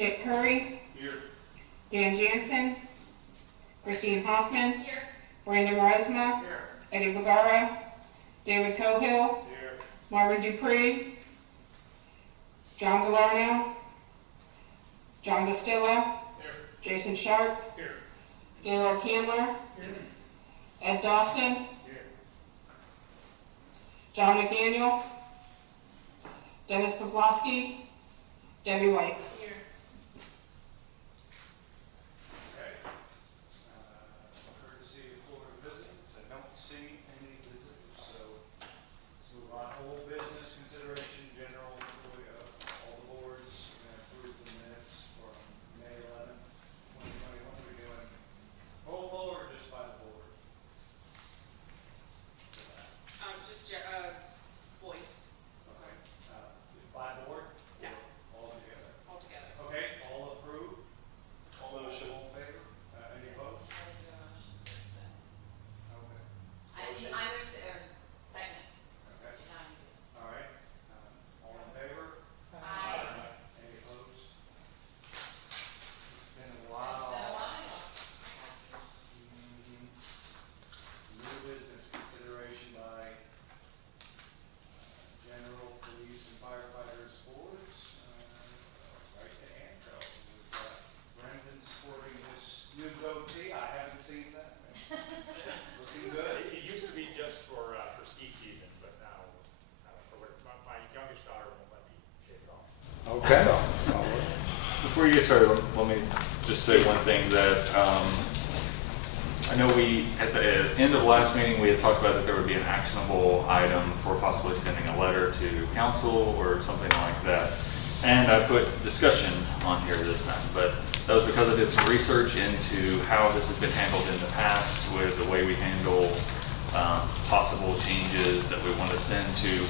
Nick Curry. Here. Dan Jansen. Christine Hoffman. Here. Brandon Maresma. Here. Eddie Vergara. David Cohill. Here. Marvin Dupree. John Galarno. John Gastilla. Here. Jason Sharp. Here. Gaylord Candler. Ed Dawson. Here. John McDaniel. Dennis Pavlovsky. Debbie White. Here. Okay. Courtesy of Florida visitors, I don't see any visitors, so let's move on. Whole business consideration, general, all the boards, approve the minutes from May 11th, 2021. We're doing whole board or just by the board? Just voice. Okay. By board? No. All together? All together. Okay, all approved? All those in favor? Any opposed? Okay. I move to, second. Okay, all right. All in favor? Aye. Any opposed? It's been a It's while. been a while. New business consideration by general police and firefighters boards. Right to handcuff. Brendan sporting this new goatee. I haven't seen that. Looking good. It used to be just for ski season, but now, my youngest daughter won't let me shave it off. Okay. Before you get started, let me just say one thing that I know we, at the end of the last meeting, we had talked about that there would be an actionable item for possibly sending a letter to council or something like that. And I put discussion on here this time, but that was because I did some research into how this has been handled in the past with the way we handle possible changes that we want to send to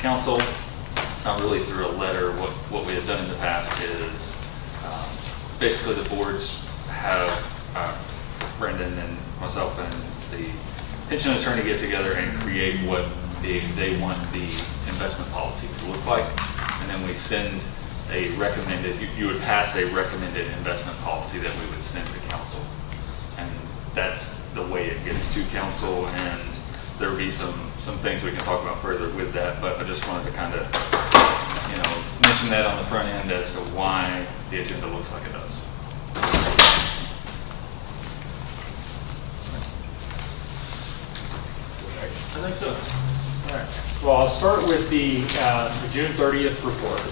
council. It's not really through a letter. What we have done in the past is basically the boards have Brendan and myself and the pension attorney get together and create what they want the investment policy to look like. And then we send a recommended, you would pass a recommended investment policy that we would send to council. And that's the way it gets to council, and there'll be some things we can talk about further with that, but I just wanted to kind of, mention that on the front end as to why the agenda looks like it does. I think so. All right. Well, I'll start with the June 30th report.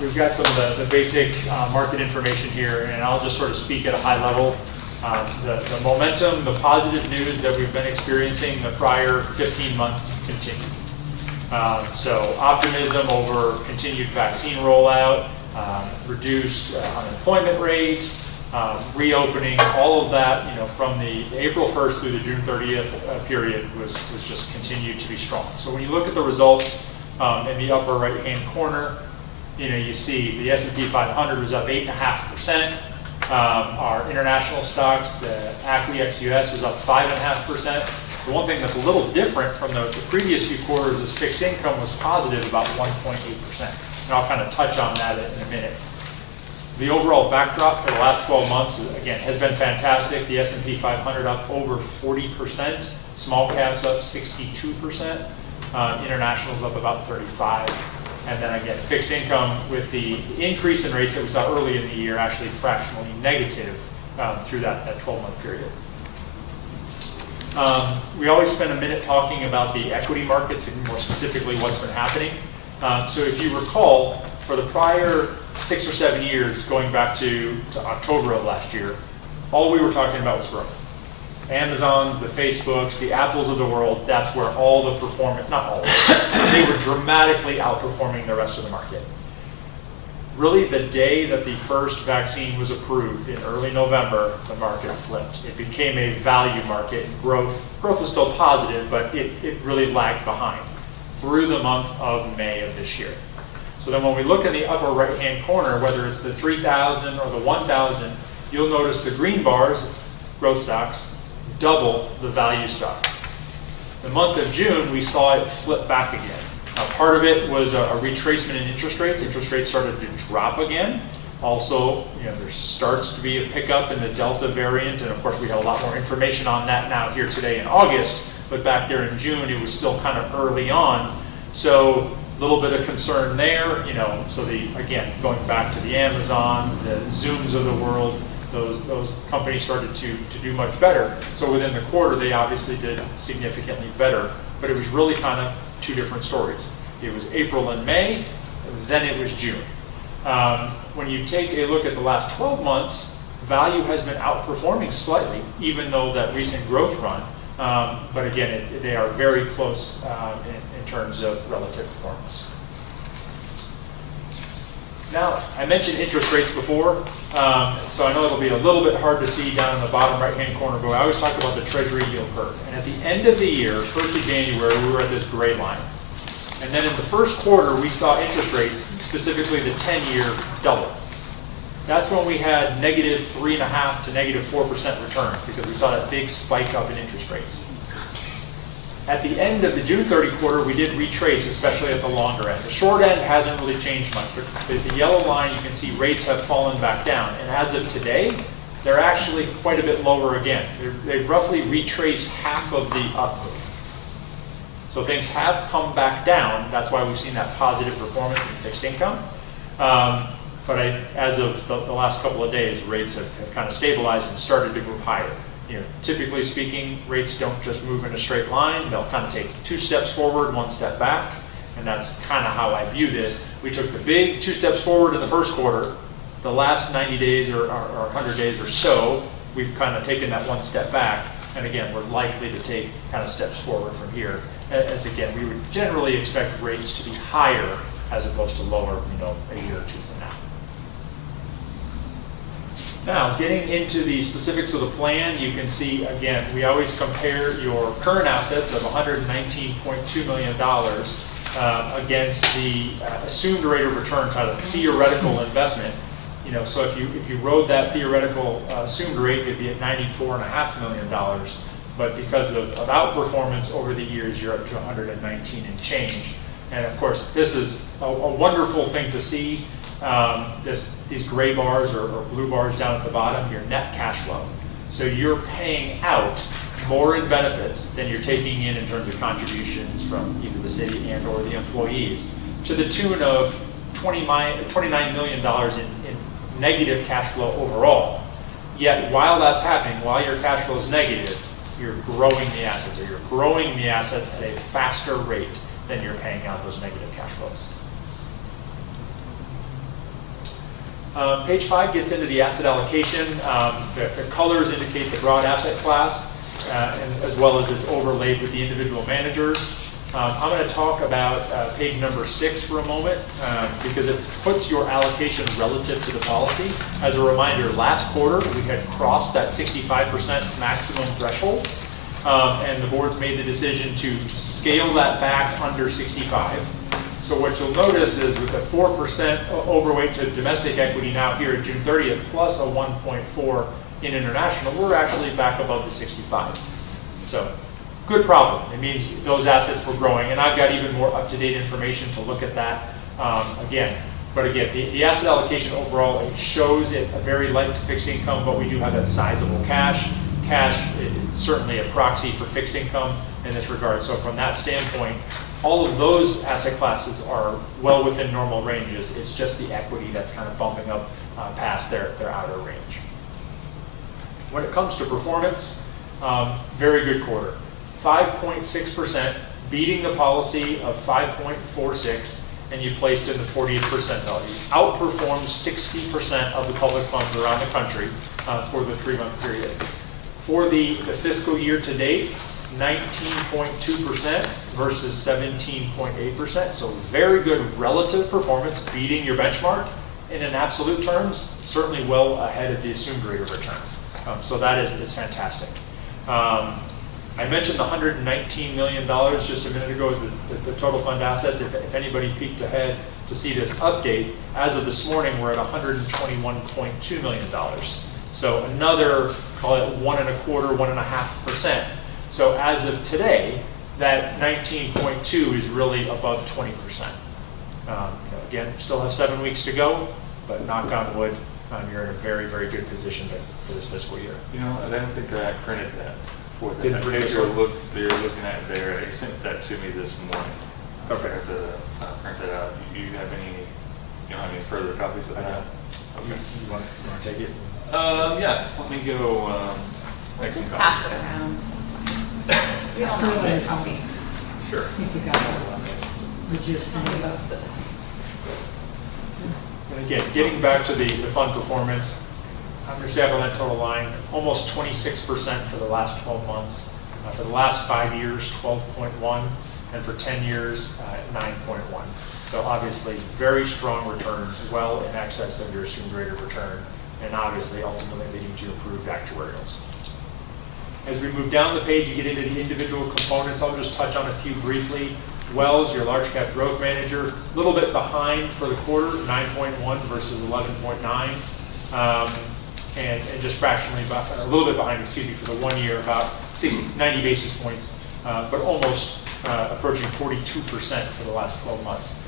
We've got some of the basic market information here, and I'll just sort of speak at a high level. The momentum, the positive news that we've been experiencing the prior 15 months continued. So optimism over continued vaccine rollout, reduced unemployment rate, reopening, all of that, from the April 1st through the June 30th period was just continued to be strong. So when you look at the results in the upper right-hand corner, you see the S&P 500 was up 8.5%. Our international stocks, the ACWI ex-US was up 5.5%. The one thing that's a little different from the previous few quarters is fixed income was positive about 1.8%. And I'll kind of touch on that in a minute. The overall backdrop for the last 12 months, again, has been fantastic. The S&P 500 up over 40%, small caps up 62%, internationals up about 35%. And then again, fixed income with the increase in rates that we saw early in the year actually fractionally negative through that 12-month period. We always spend a minute talking about the equity markets and more specifically what's been happening. So if you recall, for the prior 6 or 7 years, going back to October of last year, all we were talking about was growth. Amazons, the Facebooks, the Apples of the world, that's where all the performance, not all of it, they were dramatically outperforming the rest of the market. Really, the day that the first vaccine was approved in early November, the market flipped. It became a value market. Growth was still positive, but it really lagged behind through the month of May of this year. So then when we look in the upper right-hand corner, whether it's the 3,000 or the 1,000, you'll notice the green bars, growth stocks, double the value stocks. The month of June, we saw it flip back again. Now, part of it was a retracement in interest rates. Interest rates started to drop again. Also, there starts to be a pickup in the Delta variant, and of course we have a lot more information on that now here today in August, but back there in June, it was still kind of early on. So a little bit of concern there, so again, going back to the Amazons, the Zooms of the world, those companies started to do much better. So within the quarter, they obviously did significantly better, but it was really kind of two different stories. It was April and May, then it was June. When you take a look at the last 12 months, value has been outperforming slightly, even though that recent growth run. But again, they are very close in terms of relative performance. Now, I mentioned interest rates before, so I know it'll be a little bit hard to see down in the bottom right-hand corner, but I always talk about the Treasury yield curve. And at the end of the year, 1st of January, we were at this gray line. And then in the first quarter, we saw interest rates, specifically the 10-year, double. That's when we had -3.5% to -4% returns, because we saw that big spike up in interest rates. At the end of the June 30 quarter, we did retrace, especially at the longer end. The short end hasn't really changed much, but the yellow line, you can see rates have fallen back down. And as of today, they're actually quite a bit lower again. They've roughly retraced half of the up move. So things have come back down. That's why we've seen that positive performance in fixed income. But as of the last couple of days, rates have kind of stabilized and started to move higher. Typically speaking, rates don't just move in a straight line. They'll kind of take 2 steps forward, 1 step back. And that's kind of how I view this. We took the big 2 steps forward in the first quarter. The last 90 days or 100 days or so, we've kind of taken that 1 step back. And again, we're likely to take kind of steps forward from here. As again, we would generally expect rates to be higher as opposed to lower, a year or two from now. Now, getting into the specifics of the plan, you can see, again, we always compare your current assets of $119.2 million against the assumed rate of return, kind of theoretical investment. So if you rode that theoretical assumed rate, it'd be at $94.5 million. But because of outperformance over the years, you're up to 119 and change. And of course, this is a wonderful thing to see. These gray bars or blue bars down at the bottom, your net cash flow. So you're paying out more in benefits than you're taking in terms of contributions from either the city and or the employees, to the tune of $29 million in negative cash flow overall. Yet while that's happening, while your cash flow is negative, you're growing the assets, or you're growing the assets at a faster rate than you're paying out those negative cash flows. Page 5 gets into the asset allocation. The colors indicate the broad asset class, and as well as it's overlaid with the individual managers. I'm going to talk about page number 6 for a moment, because it puts your allocation relative to the policy. As a reminder, last quarter we had crossed that 65% maximum threshold, and the board's made the decision to scale that back under 65. So what you'll notice is with the 4% overweight to domestic equity now here at June 30th, plus a 1.4 in international, we're actually back above the 65. So good problem. It means those assets were growing, and I've got even more up-to-date information to look at that again. But again, the asset allocation overall, it shows it a very light to fixed income, but we do have that sizable cash. Cash is certainly a proxy for fixed income in this regard. So from that standpoint, all of those asset classes are well within normal ranges. It's just the equity that's kind of bumping up past their outer range. When it comes to performance, very good quarter. 5.6%, beating the policy of 5.46, and you placed in the 40th percentile. You outperformed 60% of the public funds around the country for the 3-month period. For the fiscal year to date, 19.2% versus 17.8%. So very good relative performance, beating your benchmark. And in absolute terms, certainly well ahead of the assumed rate of return. So that is fantastic. I mentioned the $119 million just a minute ago as the total fund assets. If anybody peeked ahead to see this update, as of this morning, we're at $121.2 million. So another, call it 1.25%, 1.5%. So as of today, that 19.2 is really above 20%. Again, still have 7 weeks to go, but knock on wood, you're in a very, very good position for this fiscal year. You know, I don't think I printed that for the Didn't print this picture one? you're looking at there. They sent that to me this morning. Okay. I have to print it out. Do you have any, you don't have any further copies of I that? don't. You want to take it? Yeah, let me go, make some Just pass copies. it around. We don't have a copy. Sure. Most of this. And again, getting back to the fund performance, your staff on that total line, almost 26% for the last 12 months. For the last 5 years, 12.1, and for 10 years, 9.1. So obviously, very strong returns, well in excess of your assumed rate of return, and obviously ultimately leading to improved actuarials. As we move down the page, you get into the individual components. I'll just touch on a few briefly. Wells, your large cap growth manager, a little bit behind for the quarter, 9.1 versus 11.9. And just fractionally, a little bit behind, excuse me, for the 1 year, about 90 basis points, but almost approaching 42% for the last 12 months.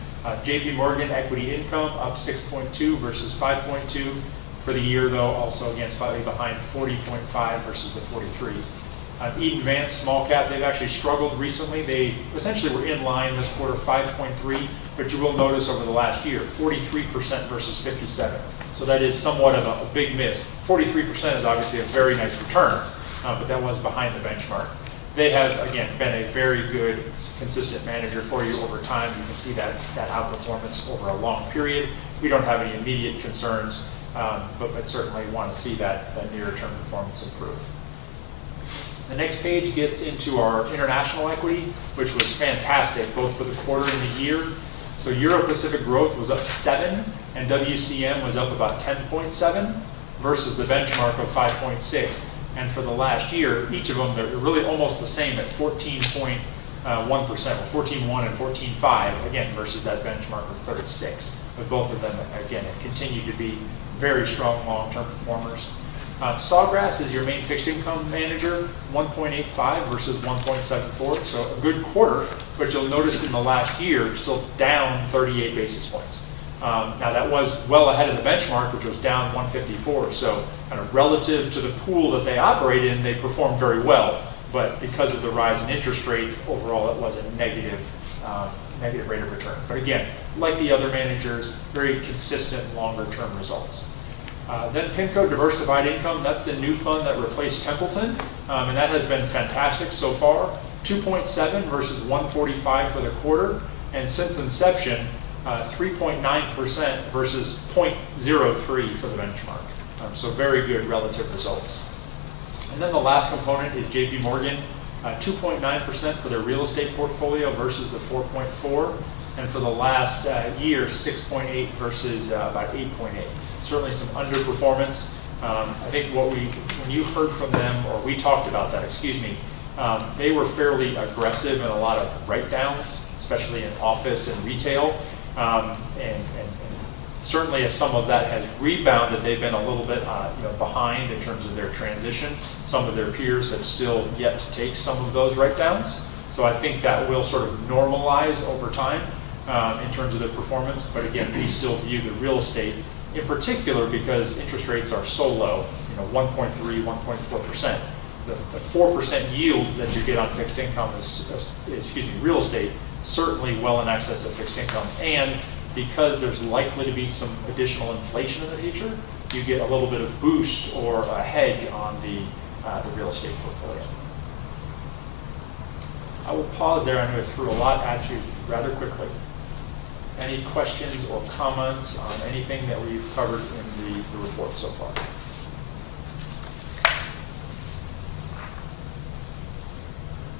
JP Morgan equity income up 6.2 versus 5.2. For the year, though, also again slightly behind 40.5 versus the 43. Eaton Vance, small cap, they've actually struggled recently. They essentially were in line this quarter, 5.3, but you will notice over the last year, 43% versus 57. So that is somewhat of a big miss. 43% is obviously a very nice return, but that was behind the benchmark. They have, again, been a very good, consistent manager for you over time. You can see that outperformance over a long period. We don't have any immediate concerns, but certainly want to see that near-term performance improve. The next page gets into our international equity, which was fantastic, both for the quarter and the year. So Euro-Pacific growth was up 7, and WCM was up about 10.7 versus the benchmark of 5.6. And for the last year, each of them, they're really almost the same at 14.1%, or 14.1 and 14.5, again, versus that benchmark of 36. But both of them, again, have continued to be very strong long-term performers. Sawgrass is your main fixed income manager, 1.85 versus 1.74, so a good quarter, but you'll notice in the last year, still down 38 basis points. Now that was well ahead of the benchmark, which was down 154, so kind of relative to the pool that they operate in, they performed very well, but because of the rise in interest rates, overall it was a negative rate of return. But again, like the other managers, very consistent longer-term results. Then PIMCO Diversified Income, that's the new fund that replaced Templeton, and that has been fantastic so far. 2.7 versus 145 for the quarter, and since inception, 3.9% versus 0.03 for the benchmark. So very good relative results. And then the last component is JP Morgan, 2.9% for their real estate portfolio versus the 4.4, and for the last year, 6.8 versus about 8.8. Certainly some underperformance. I think when you heard from them, or we talked about that, excuse me, they were fairly aggressive in a lot of write-downs, especially in office and retail. And certainly as some of that has rebounded, they've been a little bit behind in terms of their transition. Some of their peers have still yet to take some of those write-downs. So I think that will sort of normalize over time in terms of their performance. But again, we still view the real estate in particular because interest rates are so low, 1.3, 1.4%. The 4% yield that you get on fixed income is real estate, certainly well in excess of fixed income. And because there's likely to be some additional inflation in the future, you get a little bit of boost or a hedge on the real estate portfolio. I will pause there. I know I threw a lot at you rather quickly. Any questions or comments on anything that we've covered in the report so far?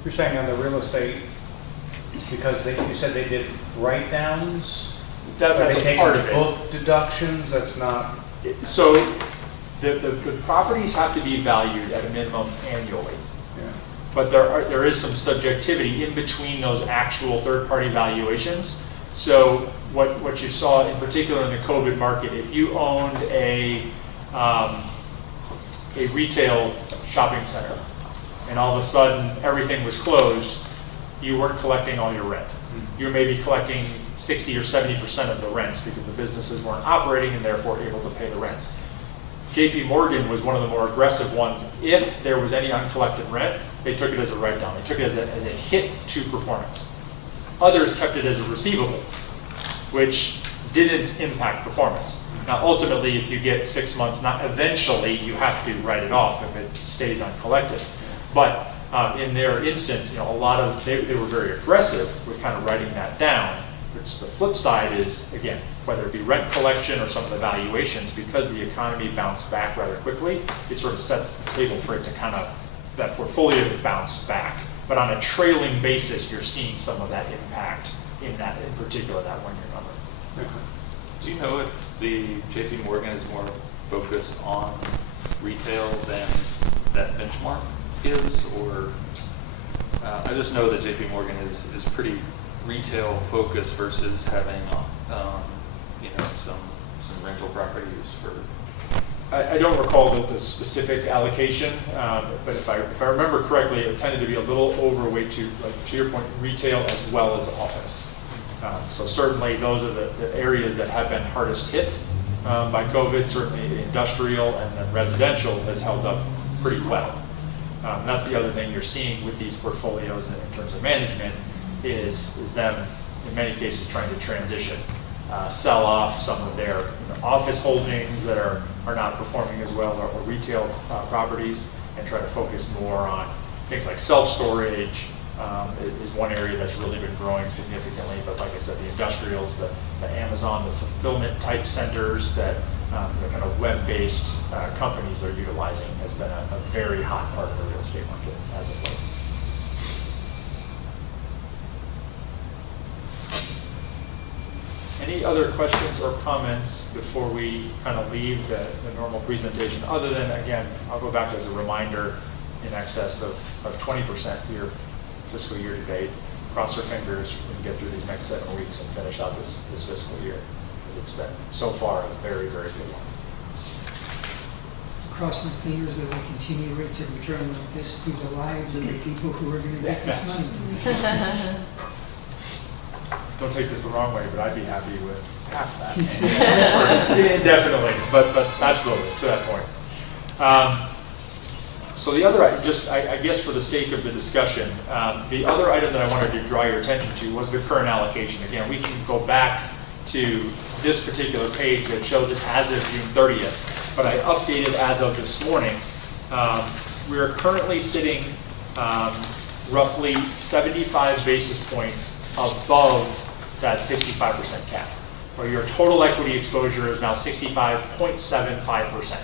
You're saying on the real estate, because you said they did write-downs? That's a part of it. Book deductions, that's not... So the properties have to be valued at a minimum annually. Yeah. But there is some subjectivity in between those actual third-party valuations. So what you saw in particular in the COVID market, if you owned a retail shopping center and all of a sudden everything was closed, you weren't collecting all your rent. You were maybe collecting 60 or 70% of the rents because the businesses weren't operating and therefore able to pay the rents. JP Morgan was one of the more aggressive ones. If there was any uncollected rent, they took it as a write-down. They took it as a hit to performance. Others kept it as a receivable, which didn't impact performance. Now, ultimately, if you get 6 months, eventually you have to write it off if it stays uncollected. But in their instance, a lot of, they were very aggressive with kind of writing that down. Which the flip side is, again, whether it be rent collection or some of the valuations, because the economy bounced back rather quickly, it sort of sets the table for it to kind of, that portfolio to bounce back. But on a trailing basis, you're seeing some of that impact in particular, that 1-year number. Do you know if the JP Morgan is more focused on retail than that benchmark is, or I just know that JP Morgan is pretty retail focused versus having some rental properties for. I don't recall the specific allocation, but if I remember correctly, it tended to be a little overweight to your point, retail as well as office. So certainly those are the areas that have been hardest hit by COVID. Certainly industrial and then residential has held up pretty well. And that's the other thing you're seeing with these portfolios in terms of management is them in many cases trying to transition, sell off some of their office holdings that are not performing as well, or retail properties, and try to focus more on things like self-storage is one area that's really been growing significantly. But like I said, the industrials, the Amazon, the fulfillment type centers that the kind of web-based companies are utilizing has been a very hot part of the real estate market as of late. Any other questions or comments before we kind of leave the normal presentation? Other than, again, I'll go back as a reminder, in excess of 20% here, fiscal year to date. Cross our fingers, we can get through these next 7 weeks and finish out this fiscal year, because it's been so far a very, very good one. Cross my fingers that we continue rates of return like this through the lives of the people who are going to get this money. Don't take this the wrong way, but I'd be happy with half that. Indefinitely, but absolutely, to that point. So the other, I guess for the sake of the discussion, the other item that I wanted to draw your attention to was the current allocation. Again, we can go back to this particular page that shows it as of June 30th, but I updated as of this morning. We are currently sitting roughly 75 basis points above that 65% cap, where your total equity exposure is now 65.75%.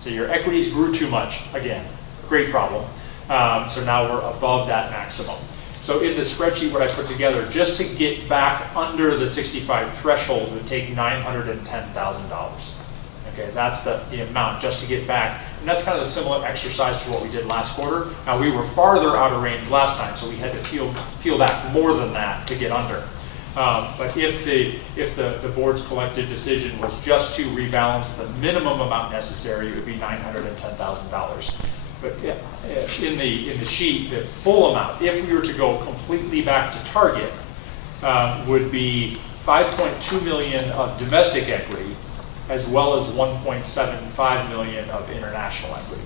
So your equities grew too much, again, great problem. So now we're above that maximum. So in the spreadsheet, what I put together, just to get back under the 65 threshold would take $910,000. Okay, that's the amount just to get back. And that's kind of a similar exercise to what we did last quarter. Now we were farther out of range last time, so we had to peel back more than that to get under. But if the board's collective decision was just to rebalance the minimum amount necessary, it would be $910,000. But in the sheet, the full amount, if we were to go completely back to target, would be $5.2 million of domestic equity, as well as $1.75 million of international equity.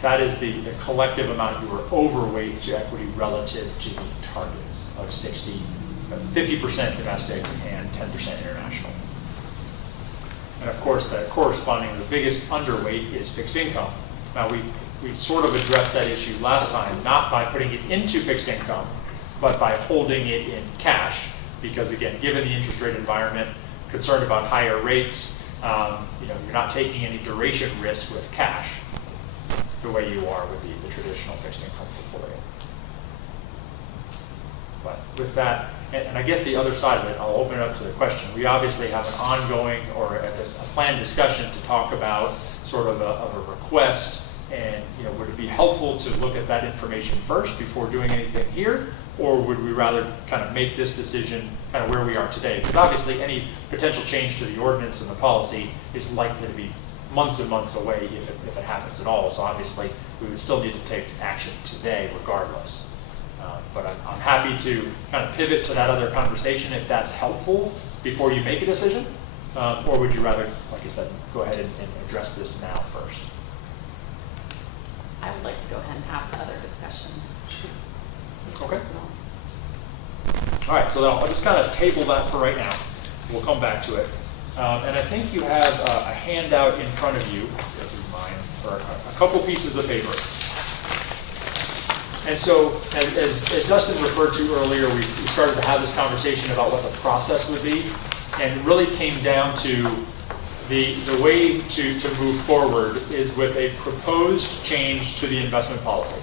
That is the collective amount you were overweight to equity relative to the targets of 50% domestic and 10% international. And of course, the biggest underweight is fixed income. Now we sort of addressed that issue last time, not by putting it into fixed income, but by holding it in cash, because again, given the interest rate environment, concerned about higher rates, you're not taking any duration risk with cash the way you are with the traditional fixed income portfolio. But with that, and I guess the other side of it, I'll open it up to the question. We obviously have an ongoing or a planned discussion to talk about sort of a request, and would it be helpful to look at that information first before doing anything here, or would we rather kind of make this decision kind of where we are today? Because obviously any potential change to the ordinance and the policy is likely to be months and months away if it happens at all. So obviously we would still need to take action today regardless. But I'm happy to kind of pivot to that other conversation if that's helpful before you make a decision. Or would you rather, like I said, go ahead and address this now first? I would like to go ahead and have the other discussion. Okay. So, All right, so then I'll just kind of table that for right now. We'll come back to it. And I think you have a handout in front of you, this is mine, or a couple pieces of paper. And so, as Dustin referred to earlier, we started to have this conversation about what the process would be, and it really came down to the way to move forward is with a proposed change to the investment policy.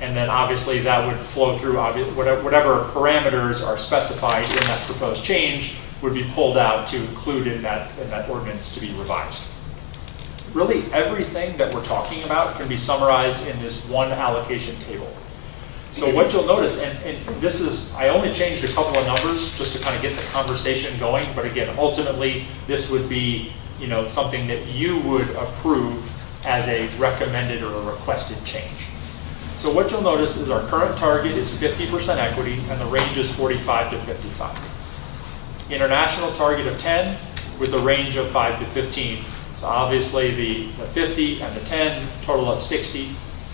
And then obviously that would flow through, whatever parameters are specified in that proposed change would be pulled out to include in that ordinance to be revised. Really, everything that we're talking about can be summarized in this one allocation table. So what you'll notice, and this is, I only changed a couple of numbers just to kind of get the conversation going, but again, ultimately, this would be, something that you would approve as a recommended or a requested change. So what you'll notice is our current target is 50% equity, and the range is 45 to 55. International target of 10 with a range of 5 to 15. So obviously the 50 and the 10 total of 60,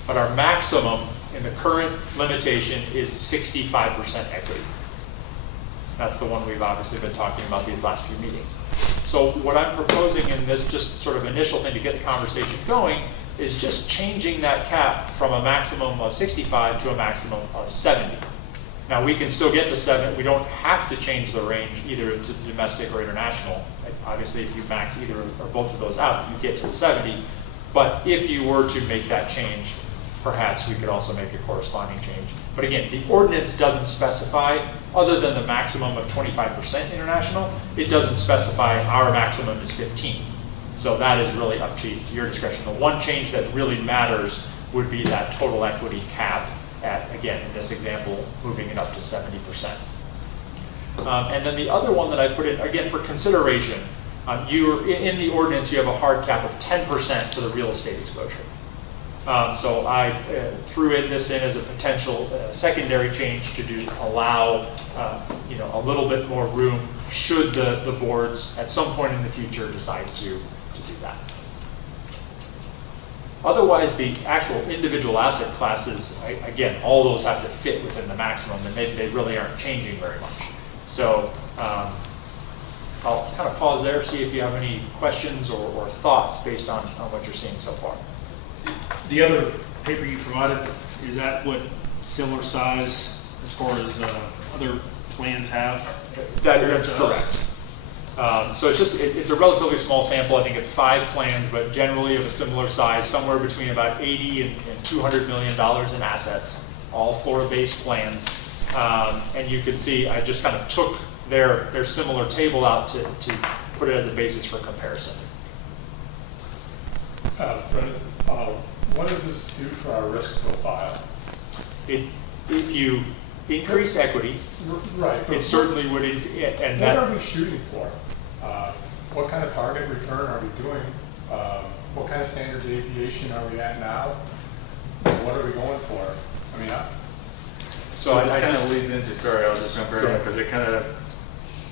but our maximum in the current limitation is 65% equity. That's the one we've obviously been talking about these last few meetings. So what I'm proposing in this just sort of initial thing to get the conversation going is just changing that cap from a maximum of 65 to a maximum of 70. Now we can still get to 7. We don't have to change the range either to domestic or international. Obviously, if you max either or both of those out, you get to the 70. But if you were to make that change, perhaps we could also make a corresponding change. But again, the ordinance doesn't specify, other than the maximum of 25% international, it doesn't specify our maximum is 15. So that is really up to your discretion. The one change that really matters would be that total equity cap at, again, in this example, moving it up to 70%. And then the other one that I put in, again, for consideration, in the ordinance, you have a hard cap of 10% for the real estate exposure. So I threw this in as a potential secondary change to allow a little bit more room should the boards at some point in the future decide to do that. Otherwise, the actual individual asset classes, again, all those have to fit within the maximum, and they really aren't changing very much. So I'll kind of pause there, see if you have any questions or thoughts based on what you're seeing so far. The other paper you provided, is that what similar size as far as other plans have? That's correct. So it's a relatively small sample. I think it's 5 plans, but generally of a similar size, somewhere between about 80 and $200 million in assets, all Florida-based plans. And you can see I just kind of took their similar table out to put it as a basis for comparison. Brendan, what does this do for our risk profile? If you increase equity, Right. But it certainly would, and what are that, we shooting for? What kind of target return are we doing? What kind of standard deviation are we at now? What are we going for? I mean, So this kind of leads into, sorry, I'll just jump right in, because it kind of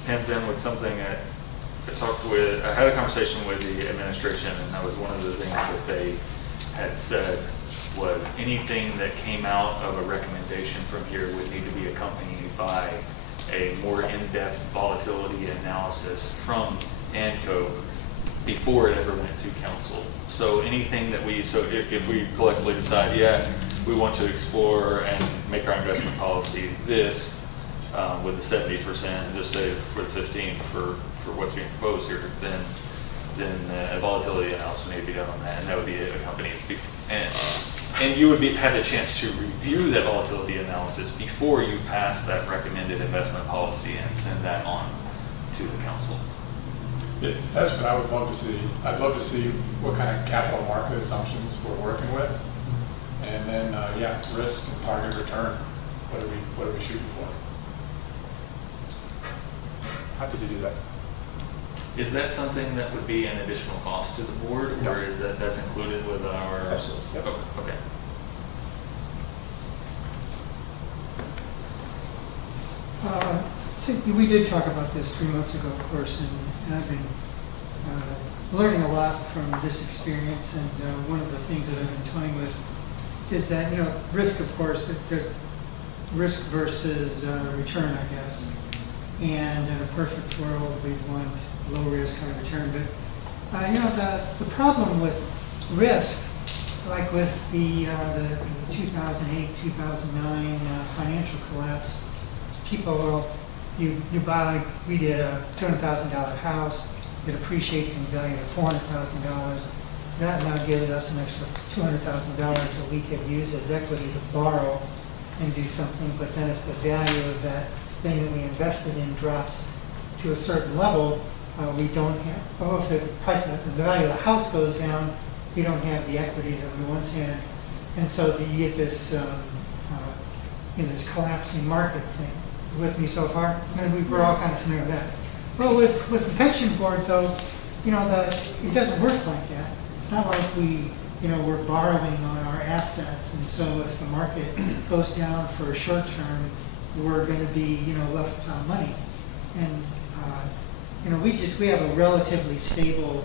pins in with something I had a conversation with the administration, and that was one of the things that they had said was anything that came out of a recommendation from here would need to be accompanied by a more in-depth volatility analysis from ANCO before it ever went to council. So anything that if we collectively decide, yeah, we want to explore and make our investment policy this with the 70%, and just say for the 15 for what's being proposed here, then a volatility analysis may be done on that, and that would be accompanied. And you would have a chance to review that volatility analysis before you pass that recommended investment policy and send that on to the council. that's what I would love to see. I'd love to see what kind of capital market assumptions we're working with. And then, risk and target return. What are we shooting for? happy to do that. Is that something that would be an additional cost to the board, or is that's included with our? Absolutely. Yep. Oh, okay. we did talk about this 3 months ago, of course, and I've been learning a lot from this experience. And one of the things that I've been toying with is that, risk, of course, there's risk versus return, I guess. And in a perfect world, we want low risk, high return. But the problem with risk, like with the 2008, 2009 financial collapse, people, you buy, like we did a $200,000 house, it appreciates in value to $400,000. That now gives us an extra $200,000 that we could use as equity to borrow and do something. But then if the value of that thing that we invested in drops to a certain level, we don't have, if the price of the value of the house goes down, we don't have the equity that we once had. And so you get this, this collapsing market thing. With me so far? And we're all kind of familiar with that. Well, with the pension board, though, it doesn't work like that. It's not like we're borrowing on our assets, and so if the market goes down for a short term, we're going to be, left without money. And, we have a relatively stable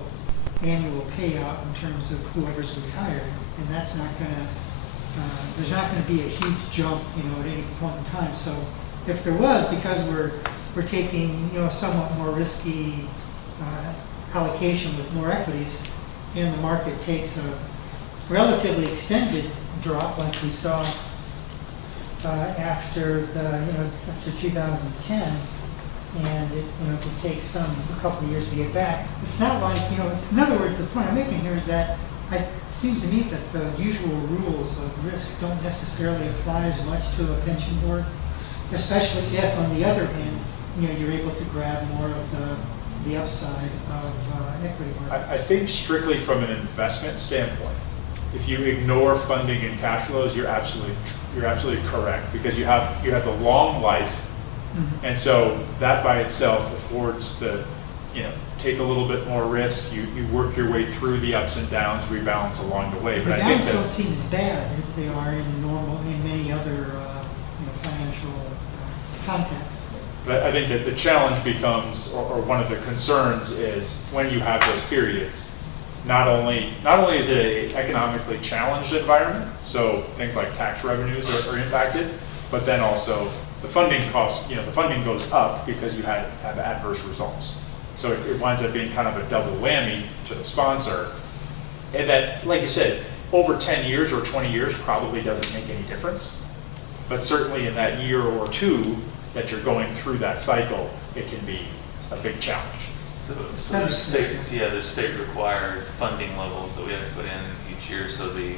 annual payout in terms of whoever's retired, and that's not going to, there's not going to be a huge jump, at any point in time. So if there was, because we're taking, somewhat more risky allocation with more equities, and the market takes a relatively extended drop like we saw after 2010, and it could take a couple of years to get back. It's not like, in other words, the point I'm making here is that it seems to me that the usual rules of risk don't necessarily apply as much to a pension board, especially if, on the other hand, you're able to grab more of the upside of equity markets. I think strictly from an investment standpoint, if you ignore funding and cash flows, you're absolutely correct, because you have the long life, and so that by itself affords the, take a little bit more risk. You work your way through the ups and downs, rebalance along the way. The But I think downs don't that seem as bad as they are in many other financial contexts. But I think that the challenge becomes, or one of the concerns is, when you have those periods, not only is it an economically challenged environment, so things like tax revenues are impacted, but then also the funding cost, the funding goes up because you have adverse results. So it winds up being kind of a double whammy to the sponsor. And that, like you said, over 10 years or 20 years probably doesn't make any difference. But certainly in that year or two that you're going through that cycle, it can be a big challenge. So there's state required funding levels that we have to put in each year, so the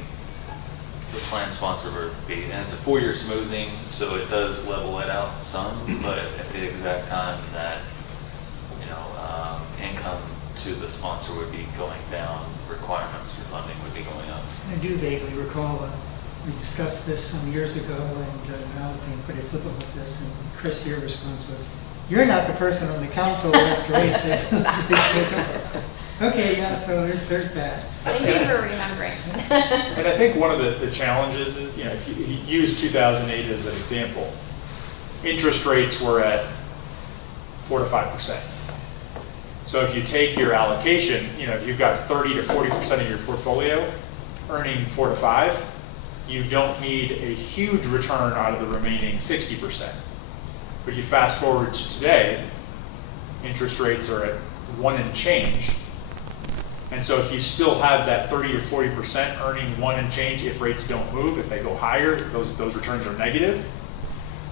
plan sponsor would be, and it's a 4-year smoothing, so it does level it out some, but at the exact time that, income to the sponsor would be going down, requirements for funding would be going up. I do vaguely recall we discussed this some years ago, and I was being pretty flippant with this, and Chris, your response was, "You're not the person on the council who has to raise it." Okay, yeah, so there's that. Thank you for remembering. And I think one of the challenges is, if you use 2008 as an example, interest rates were at 4 to 5%. So if you take your allocation, if you've got 30 to 40% of your portfolio earning 4 to 5, you don't need a huge return out of the remaining 60%. But you fast forward to today, interest rates are at 1 and change. And so if you still have that 30 or 40% earning 1 and change, if rates don't move, if they go higher, those returns are negative.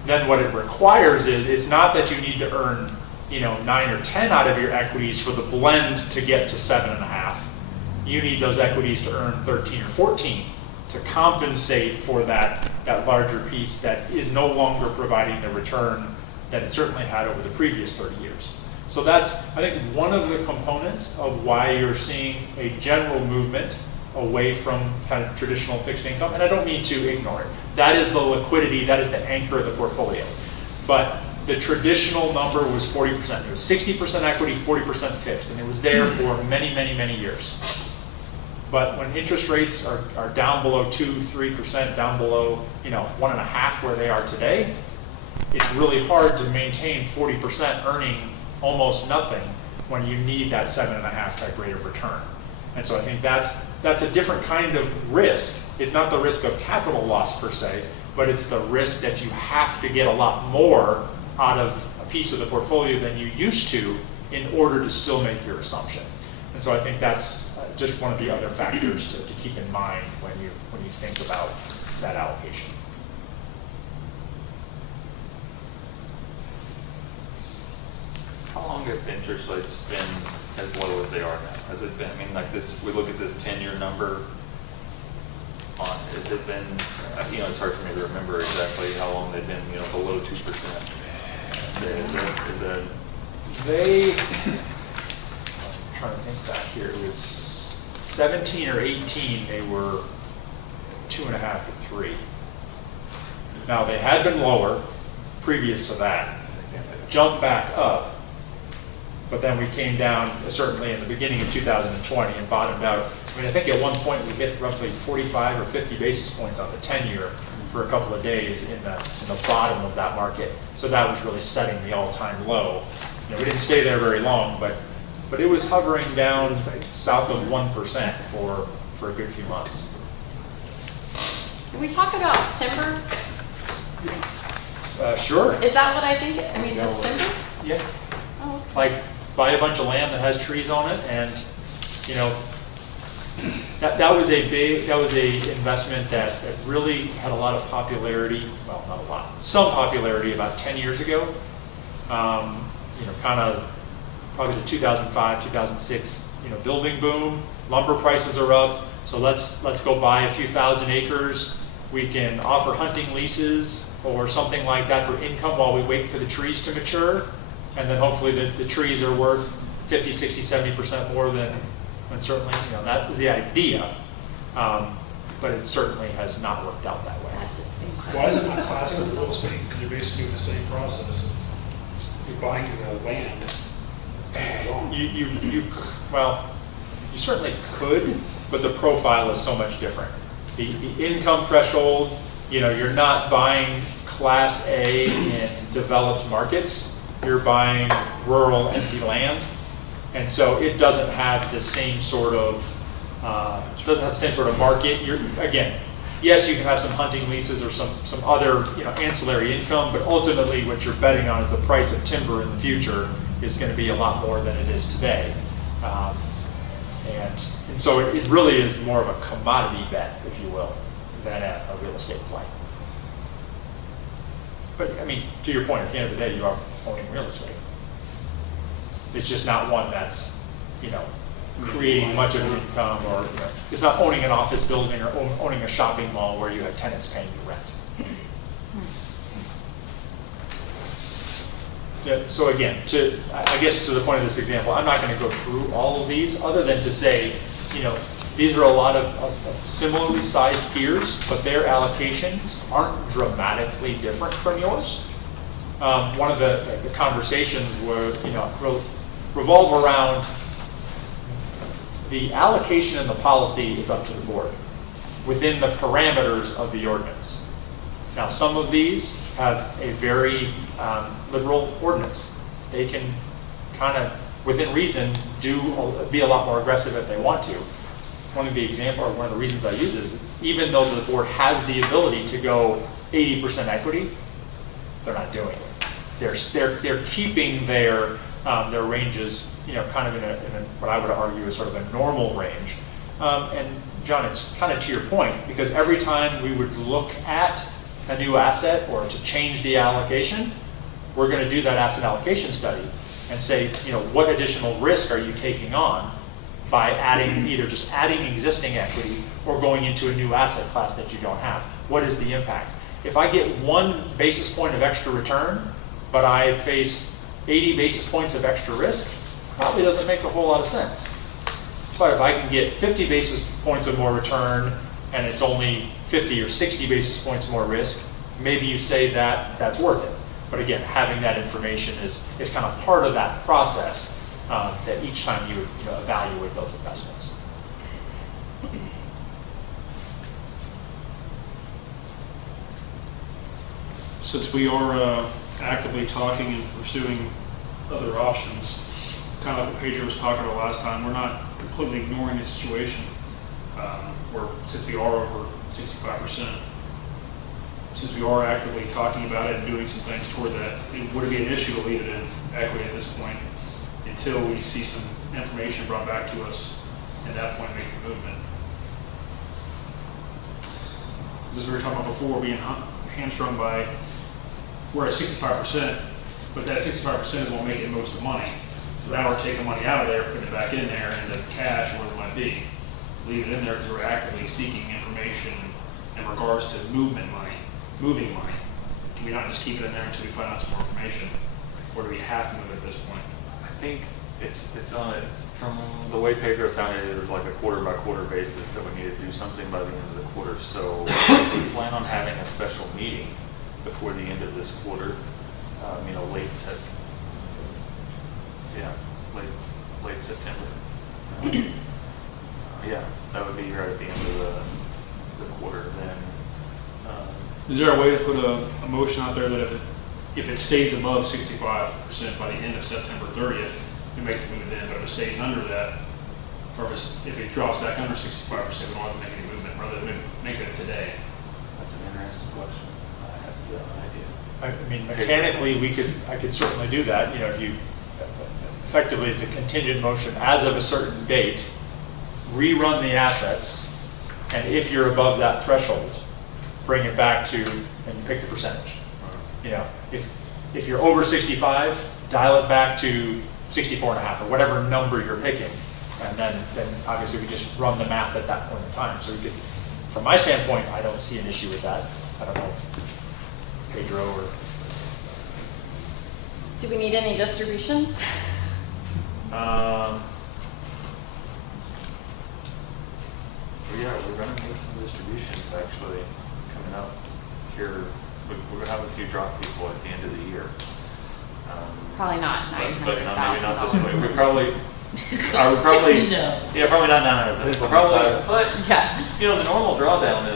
Then what it requires is, it's not that you need to earn 9 or 10 out of your equities for the blend to get to 7.5. You need those equities to earn 13 or 14 to compensate for that larger piece that is no longer providing the return that it certainly had over the previous 30 years. So that's, I think, one of the components of why you're seeing a general movement away from kind of traditional fixed income. And I don't mean to ignore it. That is the liquidity, that is the anchor of the portfolio. But the traditional number was 40%. It was 60% equity, 40% fixed, and it was there for many, many, many years. But when interest rates are down below 2-3%, down below 1.5 where they are today, it's really hard to maintain 40% earning almost nothing when you need that 7.5 type rate of return. And so I think that's a different kind of risk. It's not the risk of capital loss per se, but it's the risk that you have to get a lot more out of a piece of the portfolio than you used to in order to still make your assumption. And so I think that's just one of the other factors to keep in mind when you think about that allocation. How long have interest rates been as low as they are now? Has it been, I mean, like this, we look at this 10-year number on, has it been, you know, it's hard for me to remember exactly how long they've been, you know, below 2%. Is that, They, I'm trying to think back here, it was 17 or 18, they were 2.5 to 3. Now, they had been lower previous to that, jumped back up, but then we came down certainly in the beginning of 2020 and bottomed out. I mean, I think at one point we hit roughly 45 or 50 basis points on the 10-year for a couple of days in the bottom of that market. So that was really setting the all-time low. You know, we didn't stay there very long, but it was hovering down south of 1% for a good few months. Can we talk about timber? Sure. Is that what I think? I mean, just timber? Yeah. Oh, okay. Like buy a bunch of land that has trees on it, and you know that was a investment that really had a lot of popularity. Well, not a lot, some popularity about 10 years ago. You know, kind of probably the 2005, 2006, you know, building boom. Lumber prices are up, so let's go buy a few thousand acres. We can offer hunting leases or something like that for income while we wait for the trees to mature. And then hopefully the trees are worth 50, 60, 70% more than certainly, you know, that was the idea. But it certainly has not worked out that way. That just seems like. Why is it not classed as real estate? Because you're basically doing the same process. You're buying the land. Well, you certainly could, but the profile is so much different. The income threshold, you know, you're not buying Class A in developed markets. You're buying rural empty land. And so it doesn't have the same sort of, market. Again, yes, you can have some hunting leases or some other, you know, ancillary income, but ultimately what you're betting on is the price of timber in the future is going to be a lot more than it is today. And so it really is more of a commodity bet, if you will, than a real estate play. But I mean, to your point, at the end of the day, you are owning real estate. It's just not one that's, you know, creating much of an income, or you know, it's not owning an office building or owning a shopping mall where you have tenants paying you rent. Yeah, so again, I guess to the point of this example, I'm not going to go through all of these other than to say, you know, these are a lot of similarly sized peers, but their allocations aren't dramatically different from yours. One of the conversations were, you know, revolve around the allocation and the policy is up to the board within the parameters of the ordinance. Now, some of these have a very liberal ordinance. They can kind of, within reason, be a lot more aggressive if they want to. One of the reasons I use is, even though the board has the ability to go 80% equity, they're not doing it. They're keeping their ranges, you know, kind of in what I would argue is sort of a normal range. And John, it's kind of to your point, because every time we would look at a new asset or to change the allocation, we're going to do that asset allocation study and say, you know, what additional risk are you taking on by either just adding existing equity or going into a new asset class that you don't have? What is the impact? If I get 1 basis point of extra return, but I face 80 basis points of extra risk, probably doesn't make a whole lot of sense. But if I can get 50 basis points of more return and it's only 50 or 60 basis points more risk, maybe you say that that's worth it. But again, having that information is kind of part of that process that each time you evaluate those investments. Since we are actively talking and pursuing other options, kind of like what Pedro was talking about last time, we're not completely ignoring the situation. Since we are over 65%, since we are actively talking about it and doing some things toward that, it would be an issue to leave it in equity at this point until we see some information brought back to us, and at that point make a movement. As we were talking about before, being hamstrung by, we're at 65%, but that 65% is what make it most of the money. So now we're taking money out of there, putting it back in there, and the cash, whatever it might be, leave it in there because we're actively seeking information in regards to moving money. Can we not just keep it in there until we find out some more information? Or do we have to move it at this point? I think it's on it, from the way Pedro sounded, it was like a quarter by quarter basis that we need to do something by the end of the quarter. So we plan on having a special meeting before the end of this quarter, late September. Yeah, that would be right at the end of the quarter then. Is there a way to put a motion out there that if it stays above 65% by the end of September 30th, we make the move then, but if it stays under that, or if it drops back under 65%, we don't have to make any movement, rather than make it today? That's an interesting question. I have no idea. I mean, mechanically, I could certainly do that. You know, if you, effectively, it's a contingent motion as of a certain date, rerun the assets, and if you're above that threshold, bring it back to, and pick the percentage. You know, if you're over 65, dial it back to 64 and a half, or whatever number you're picking. And then obviously we just run the math at that point in time. So we could, from my standpoint, I don't see an issue with that. I don't know if Pedro or... Do we need any distributions? Yeah, we're gonna need some distributions actually coming up here. We're gonna have a few drop people at the end of the year. Probably not But no, maybe not this $900,000. way. I would probably, No. yeah, probably not 900,000. Probably, but, Yeah. you know, the normal drawdown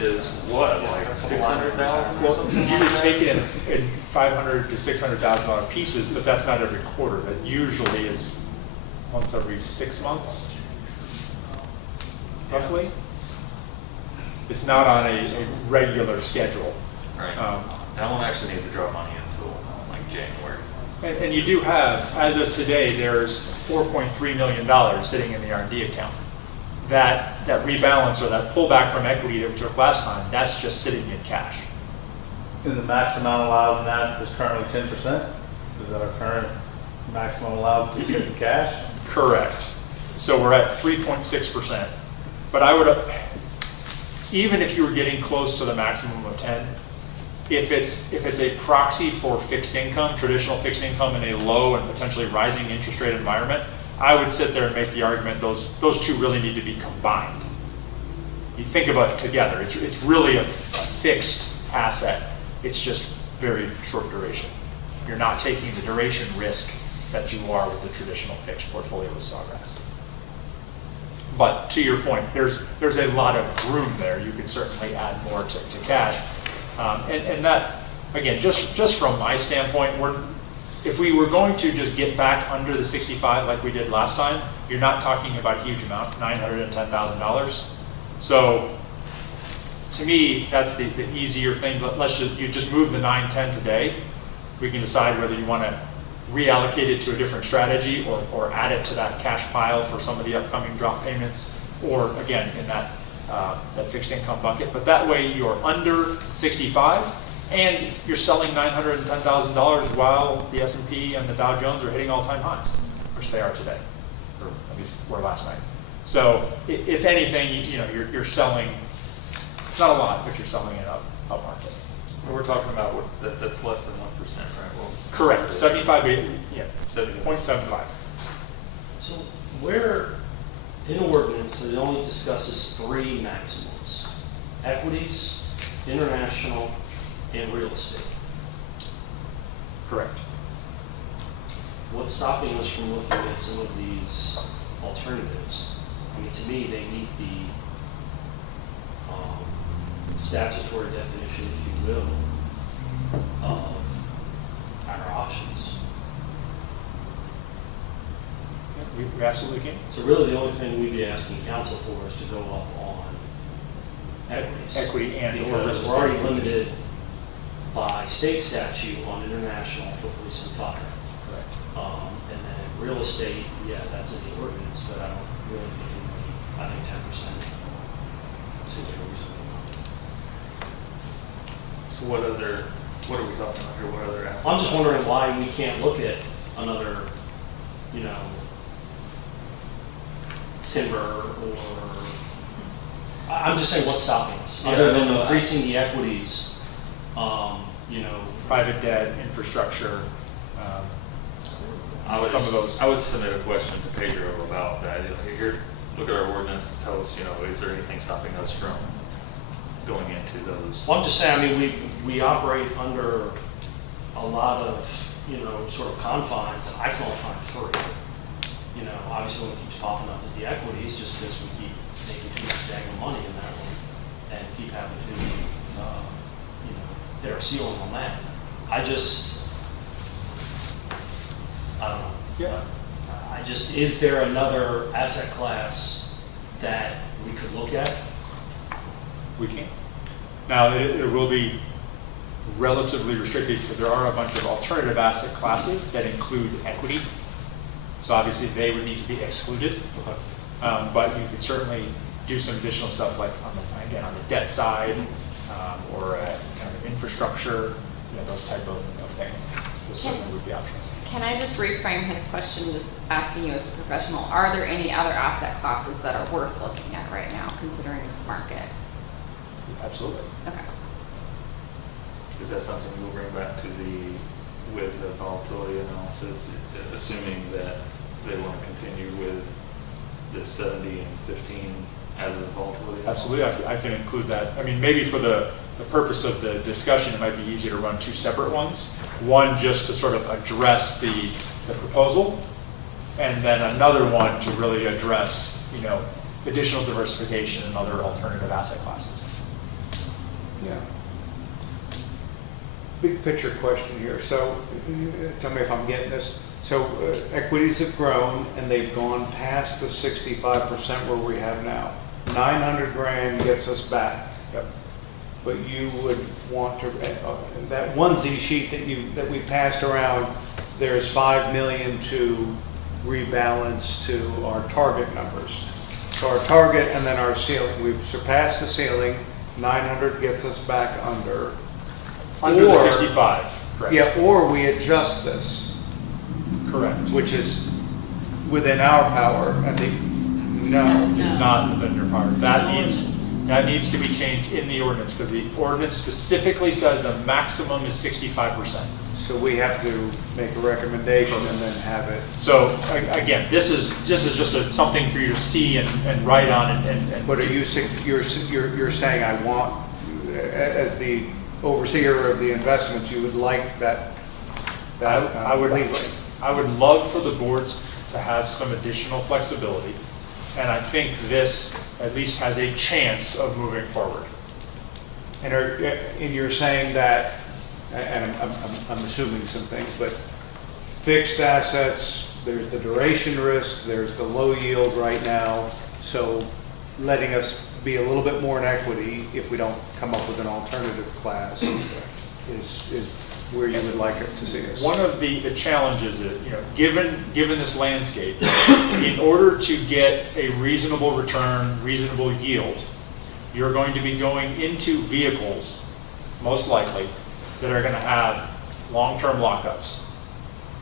is what, like 600,000 or Well, something? you would take it in $500,000 to $600,000 pieces, but that's not every quarter. That usually is once every 6 months, roughly. It's not on a regular schedule. Right. And I won't actually need to draw money until like January. And you do have, as of today, there's $4.3 million sitting in the R&D account. That rebalance or that pullback from equity that we took last time, that's just sitting in cash. And the max amount allowed in that is currently 10%? Is that our current maximum allowed to sit in cash? Correct. So we're at 3.6%. But I would, even if you were getting close to the maximum of 10, if it's a proxy for fixed income, traditional fixed income in a low and potentially rising interest rate environment, I would sit there and make the argument those two really need to be combined. You think about it together, it's really a fixed asset. It's just very short duration. You're not taking the duration risk that you are with the traditional fixed portfolio with Sawgrass. But to your point, there's a lot of room there. You could certainly add more to cash. And that, again, just from my standpoint, if we were going to just get back under the 65 like we did last time, you're not talking about a huge amount, $910,000. So to me, that's the easier thing, but you just move the 910 today. We can decide whether you want to reallocate it to a different strategy or add it to that cash pile for some of the upcoming drop payments, or again, in that fixed income bucket. But that way you're under 65 and you're selling $910,000 while the S&P and the Dow Jones are hitting all-time highs, which they are today, or at least were last night. So if anything, you're selling, not a lot, but you're selling it up market. We're talking about that's less than 1%, right? Well, correct. 75, yeah, 70. 0.75. So where, in ordinance, it only discusses 3 maximums: equities, international, and real estate. Correct. What's stopping us from looking at some of these alternatives? I mean, to me, they meet the statutory definition, if you will, of our options. We absolutely can. So really, the only thing we'd be asking council for is to go up on equities. Equity and or Because real we're already estate. limited by state statute on international for police and fire. Correct. And then real estate, yeah, that's in the ordinance, but I don't really think anybody, I think 10% seems like a reasonable amount. So what are we talking about here? What other aspects? I'm just wondering why we can't look at another, timber or, I'm just saying what's stopping us? Yeah, Other I don't than know. increasing the equities, Private debt, infrastructure, some of those. I would submit a question to Pedro about that. Here, look at our ordinance, tell us, is there anything stopping us from going into those? Well, I'm just saying, we operate under a lot of, sort of confines that I can only find three. Obviously what keeps popping up is the equities, just because we keep making too much dang money in that one and keep having to, hit our ceiling on that. I don't know. Yeah. Is there another asset class that we could look at? We can. Now, it will be relatively restricted because there are a bunch of alternative asset classes that include equity. So obviously they would need to be excluded. But you could certainly do some additional stuff like on the debt side or kind of infrastructure, those type of things. Those certainly would be options. Can I just reframe his question, just asking you as a professional, are there any other asset classes that are worth looking at right now, considering this market? Absolutely. Okay. Is that something we'll bring back to with the volatility analysis, assuming that they want to continue with the 70 and 15 as a volatility analysis? Absolutely, I can include that. I mean, maybe for the purpose of the discussion, it might be easier to run two separate ones. One just to sort of address the proposal, and then another one to really address, additional diversification and other alternative asset classes. Yeah. Big picture question here. So tell me if I'm getting this. So equities have grown and they've gone past the 65% where we have now. 900 grand gets us back. Yep. But you would want to, that onesie sheet that we passed around, there's 5 million to rebalance to our target numbers. So our target and then our ceiling, we've surpassed the ceiling, 900 gets us back under. Under the Or- 65, correct. Yeah, or we adjust this, Correct. which is within our power, and no. It's not within your power. That needs to be changed in the ordinance, because the ordinance specifically says the maximum is 65%. So we have to make a recommendation and then have it. So again, this is just something for you to see and write on and. But you're saying I want, as the overseer of the investments, you would like that. I would love for the boards to have some additional flexibility, and I think this at least has a chance of moving forward. And you're saying that, and I'm assuming some things, but fixed assets, there's the duration risk, there's the low yield right now, so letting us be a little bit more in equity if we don't come up with an alternative class is where you would like it to see us. One of the challenges is, given this landscape, in order to get a reasonable return, reasonable yield, you're going to be going into vehicles, most likely, that are going to have long-term lockups.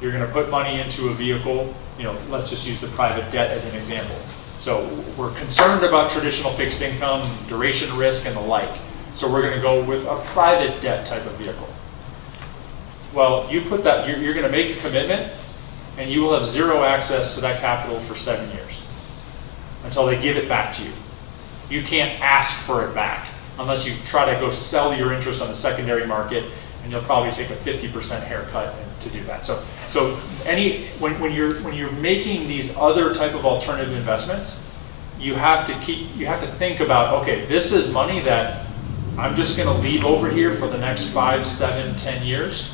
You're going to put money into a vehicle, let's just use the private debt as an example. So we're concerned about traditional fixed income, duration risk, and the like. So we're going to go with a private debt type of vehicle. Well, you put that, you're going to make a commitment, and you will have zero access to that capital for 7 years until they give it back to you. You can't ask for it back unless you try to go sell your interest on the secondary market, and you'll probably take a 50% haircut to do that. So when you're making these other type of alternative investments, you have to think about, okay, this is money that I'm just going to leave over here for the next 5, 7, 10 years.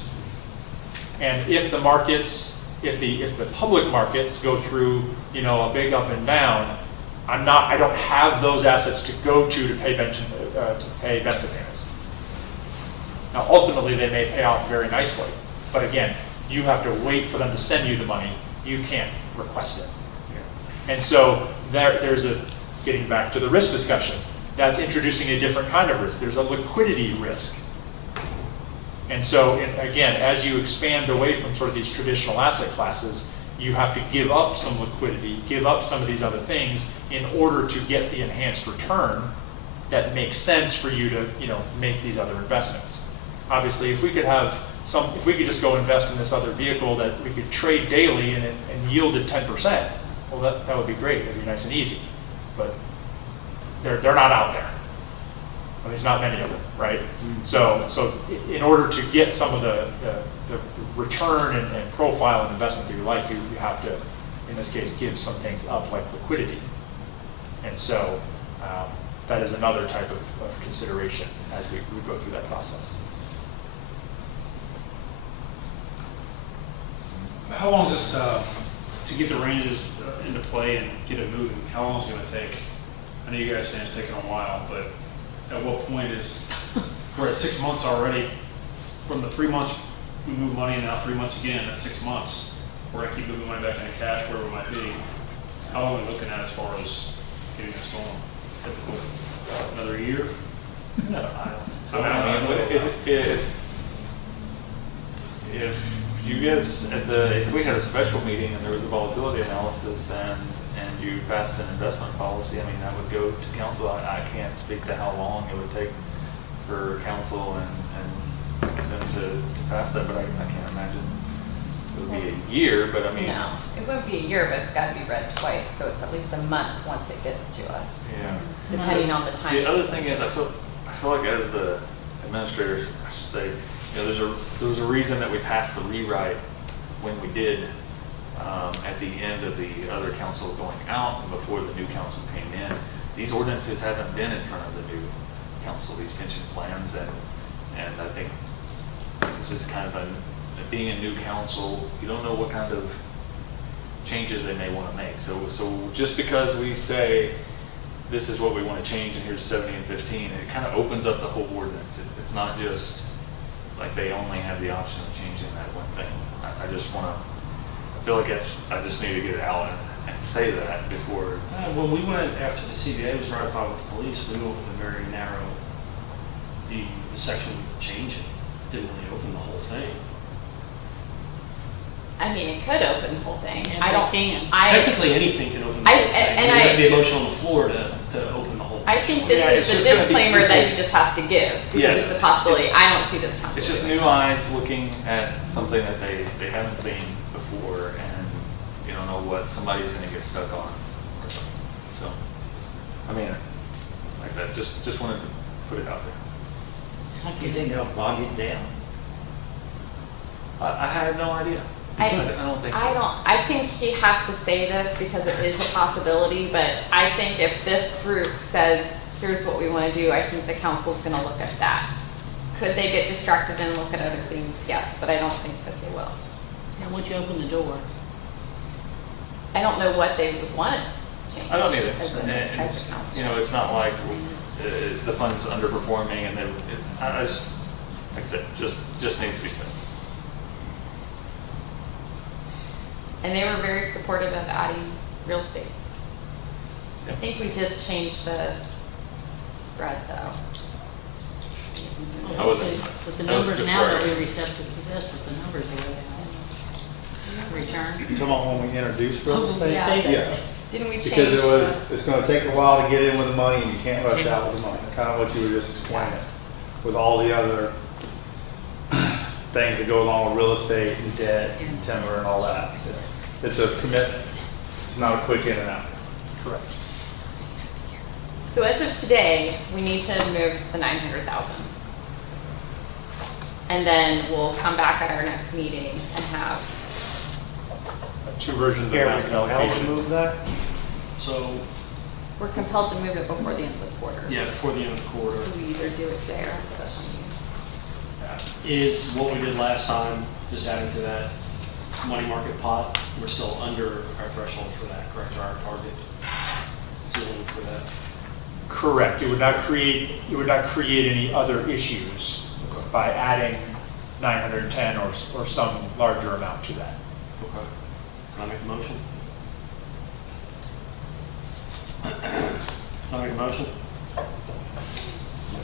And if the markets, if the public markets go through, you know, a big up and down, I don't have those assets to go to pay benefit payments. Now, ultimately, they may pay off very nicely, but again, you have to wait for them to send you the money. You can't request it. And so there's getting back to the risk discussion, that's introducing a different kind of risk. There's a liquidity risk. And so, again, as you expand away from sort of these traditional asset classes, you have to give up some liquidity, give up some of these other things in order to get the enhanced return that makes sense for you to, you know, make these other investments. Obviously, if we could just go invest in this other vehicle that we could trade daily and yielded 10%, well, that would be great. It'd be nice and easy. But they're not out there. Well, there's not many of them, right? So in order to get some of the return and profile and investment that you like, you have to, in this case, give some things up like liquidity. And so that is another type of consideration as we go through that process. How long is this, to get the ranges into play and get it moving, how long is it gonna take? I know you guys say it's taking a while, but at what point we're at 6 months already. From the 3 months we move money and now 3 months again, that's 6 months. We're gonna keep moving money back into cash, wherever it might be. How long are we looking at as far as getting this going? Typical, another year? No, I don't. If you guys, if we had a special meeting and there was a volatility analysis and you passed an investment policy, I mean, that would go to council. I can't speak to how long it would take for council and them to pass that, but I can't imagine it would be a year, but I mean. No, it wouldn't be a year, but it's gotta be read twice, so it's at least a month once it gets to us, Yeah. depending on the time. The other thing is, I feel like as the administrators, I should say, you know, there was a reason that we passed the rewrite when we did at the end of the other council going out and before the new council came in. These ordinances haven't been in front of the new council, these pension plans, and I think this is kind of being a new council, you don't know what kind of changes they may want to make. So just because we say this is what we want to change and here's 70 and 15, it kind of opens up the whole ordinance. It's not just like they only have the option of changing that one thing. I just want to, I feel like I just need to get it out and say that before. When we went after the CBA was ratified with the police, we went with a very narrow, the section change it, didn't really open the whole thing. I mean, it could open the whole thing. Yeah, I don't. it can. Technically, anything can open the whole thing. You have the emotion on the floor to open the whole thing. I think Yeah, this it's is the just gonna be disclaimer that people- he just has to give, because Yeah, it's a possibility. I don't see this It's just possibility. new eyes looking at something that they haven't seen before, and you don't know what somebody's going to get stuck on. So, I mean, like I said, just wanted to put it out there. How do you think they'll bog it down? I have no idea. I don't think so. I think he has to say this because it is a possibility, but I think if this group says, here's what we want to do, I think the council's going to look at that. Could they get distracted and look at other things? Yes, but I don't think that they will. And once you open the door. I don't know what they would want to change. I don't either. as a And, council. you know, it's not like the fund's underperforming, and I just, like I said, just needs to be said. And they were very supportive of adding real estate. I Yeah. think we did change the spread though. How was it? With the That was numbers just now where- that we receptive to this, with the numbers the way they are. Return. You talking about when we introduced real Oh, estate? yeah. Yeah. Didn't we change? Because it was, the- it's gonna take a while to get in with the money, and you can't rush out with the money, kind of what you were just explaining, with all the other things that go along with real estate and debt and timber and all that. It's a commitment. It's not a quick in and out. Correct. So as of today, we need to move the 900,000. And then we'll come back at our next meeting and have, Two versions of Can't mass we compel to allocation. move that? So, we're compelled to move it before the end of the quarter. yeah, before the end of the quarter. So we either do it today or have a special meeting. Is what we did last time just adding to that money market pot, we're still under our threshold for that, correct, our target ceiling for that? Correct. It would not create any other issues by adding 910 or some larger amount to that. Okay. Can I make a motion? Can I make a motion?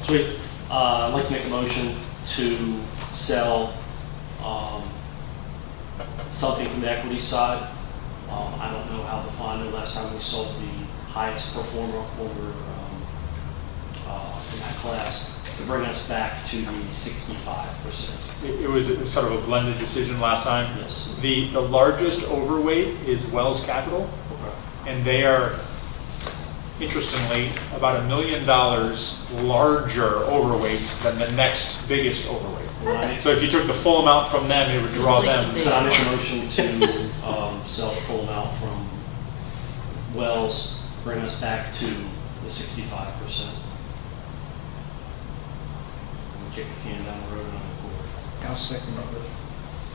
Sweet. I'd like to make a motion to sell something from the equity side. I don't know how to find it. Last time we sold the highest performer over in that class to bring us back to the 65%. It was sort of a blended decision last time. Yes. The largest overweight is Wells Capital, Okay. and they are, interestingly, about $1 million larger overweight than the next biggest overweight. Right. So if you took the full amount from them, it would draw them. Can I make a motion to sell the full amount from Wells, bring us back to the 65%? And kick the can down the road on the board. I'll second that.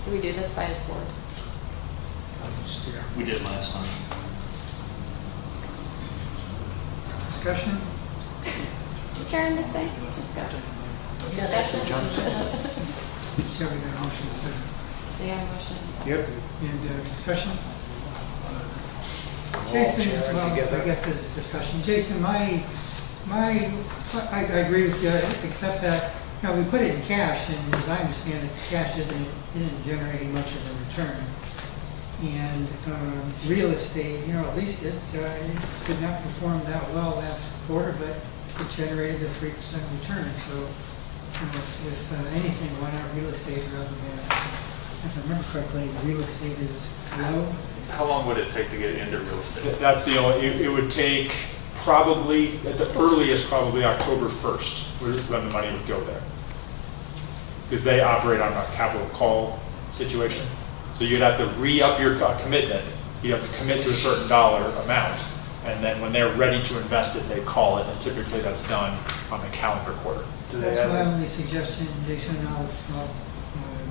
Do we do this by the board? We did last time. Discussion? Turn this thing. Let's go. Discussion. Shall we have a motion second? They have a motion. Yep. And discussion? All Jason, sharing well, together. I guess it's discussion. Jason, I agree with you, except that, you know, we put it in cash, and as I understand it, cash isn't generating much of a return. And real estate, you know, at least it did not perform that well last quarter, but it generated a 3% return. So, you know, if anything, why not real estate rather than, if I remember correctly, real estate is low. How long would it take to get into real estate? That's the only, it would take probably, at the earliest, probably October 1st, was when the money would go there. Because they operate on a capital call situation. So you'd have to re-up your commitment. You'd have to commit to a certain dollar amount. And then when they're ready to invest it, they call it. And typically that's done on the calendar quarter. That's my only suggestion, Jason. I'll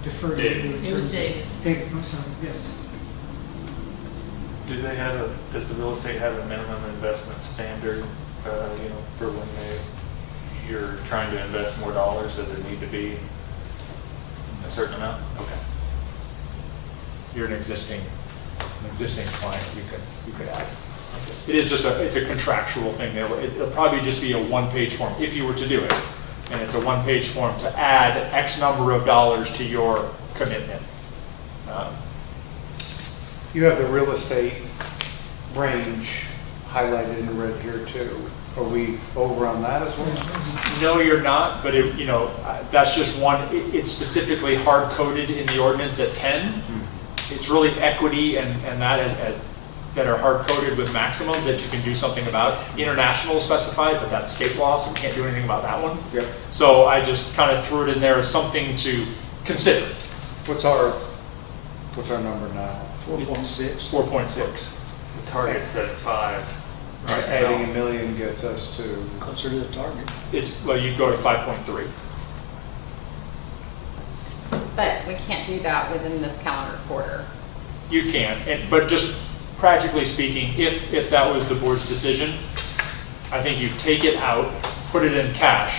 defer to you. David. It was David. David, I'm sorry, yes. Does the real estate have a minimum investment standard, for when you're trying to invest more dollars? Does it need to be a certain amount? Okay. You're an existing client, you could add. It is just it's a contractual thing. It'll probably just be a one-page form if you were to do it. And it's a one-page form to add X number of dollars to your commitment. You have the real estate range highlighted in red here too. Are we over on that as well? No, you're not, but that's just one. It's specifically hard-coded in the ordinance at 10. It's really equity and that are hard-coded with maximums that you can do something about. International is specified, but that's state law, so we can't do anything about that one. Yep. So I just kind of threw it in there as something to consider. What's our number now? 4.6. 4.6. The target's set at 5. Right, adding $1 million gets us to, Closer to the target. you'd go to 5.3. But we can't do that within this calendar quarter. You can, but just practically speaking, if that was the board's decision, I think you take it out, put it in cash,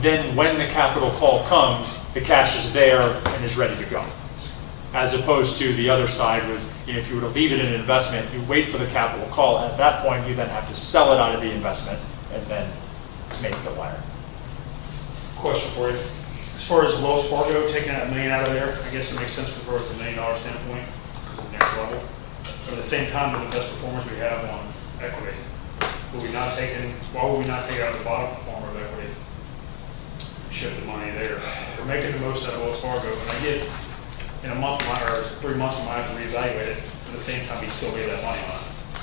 then when the capital call comes, the cash is there and is ready to go. As opposed to the other side was, if you were to leave it in an investment, you wait for the capital call, and at that point, you then have to sell it out of the investment and then make the wire. Question for you. As far as Wells Fargo taking that $1 million out of there, I guess it makes sense from a $1 million standpoint, next level. But at the same time, with the best performance we have on equity, why would we not take it out of the bottom performer of equity? Shift the money there. We're making the most out of Wells Fargo, and I get in a month or 3 months we might have to reevaluate it. At the same time, we still get that money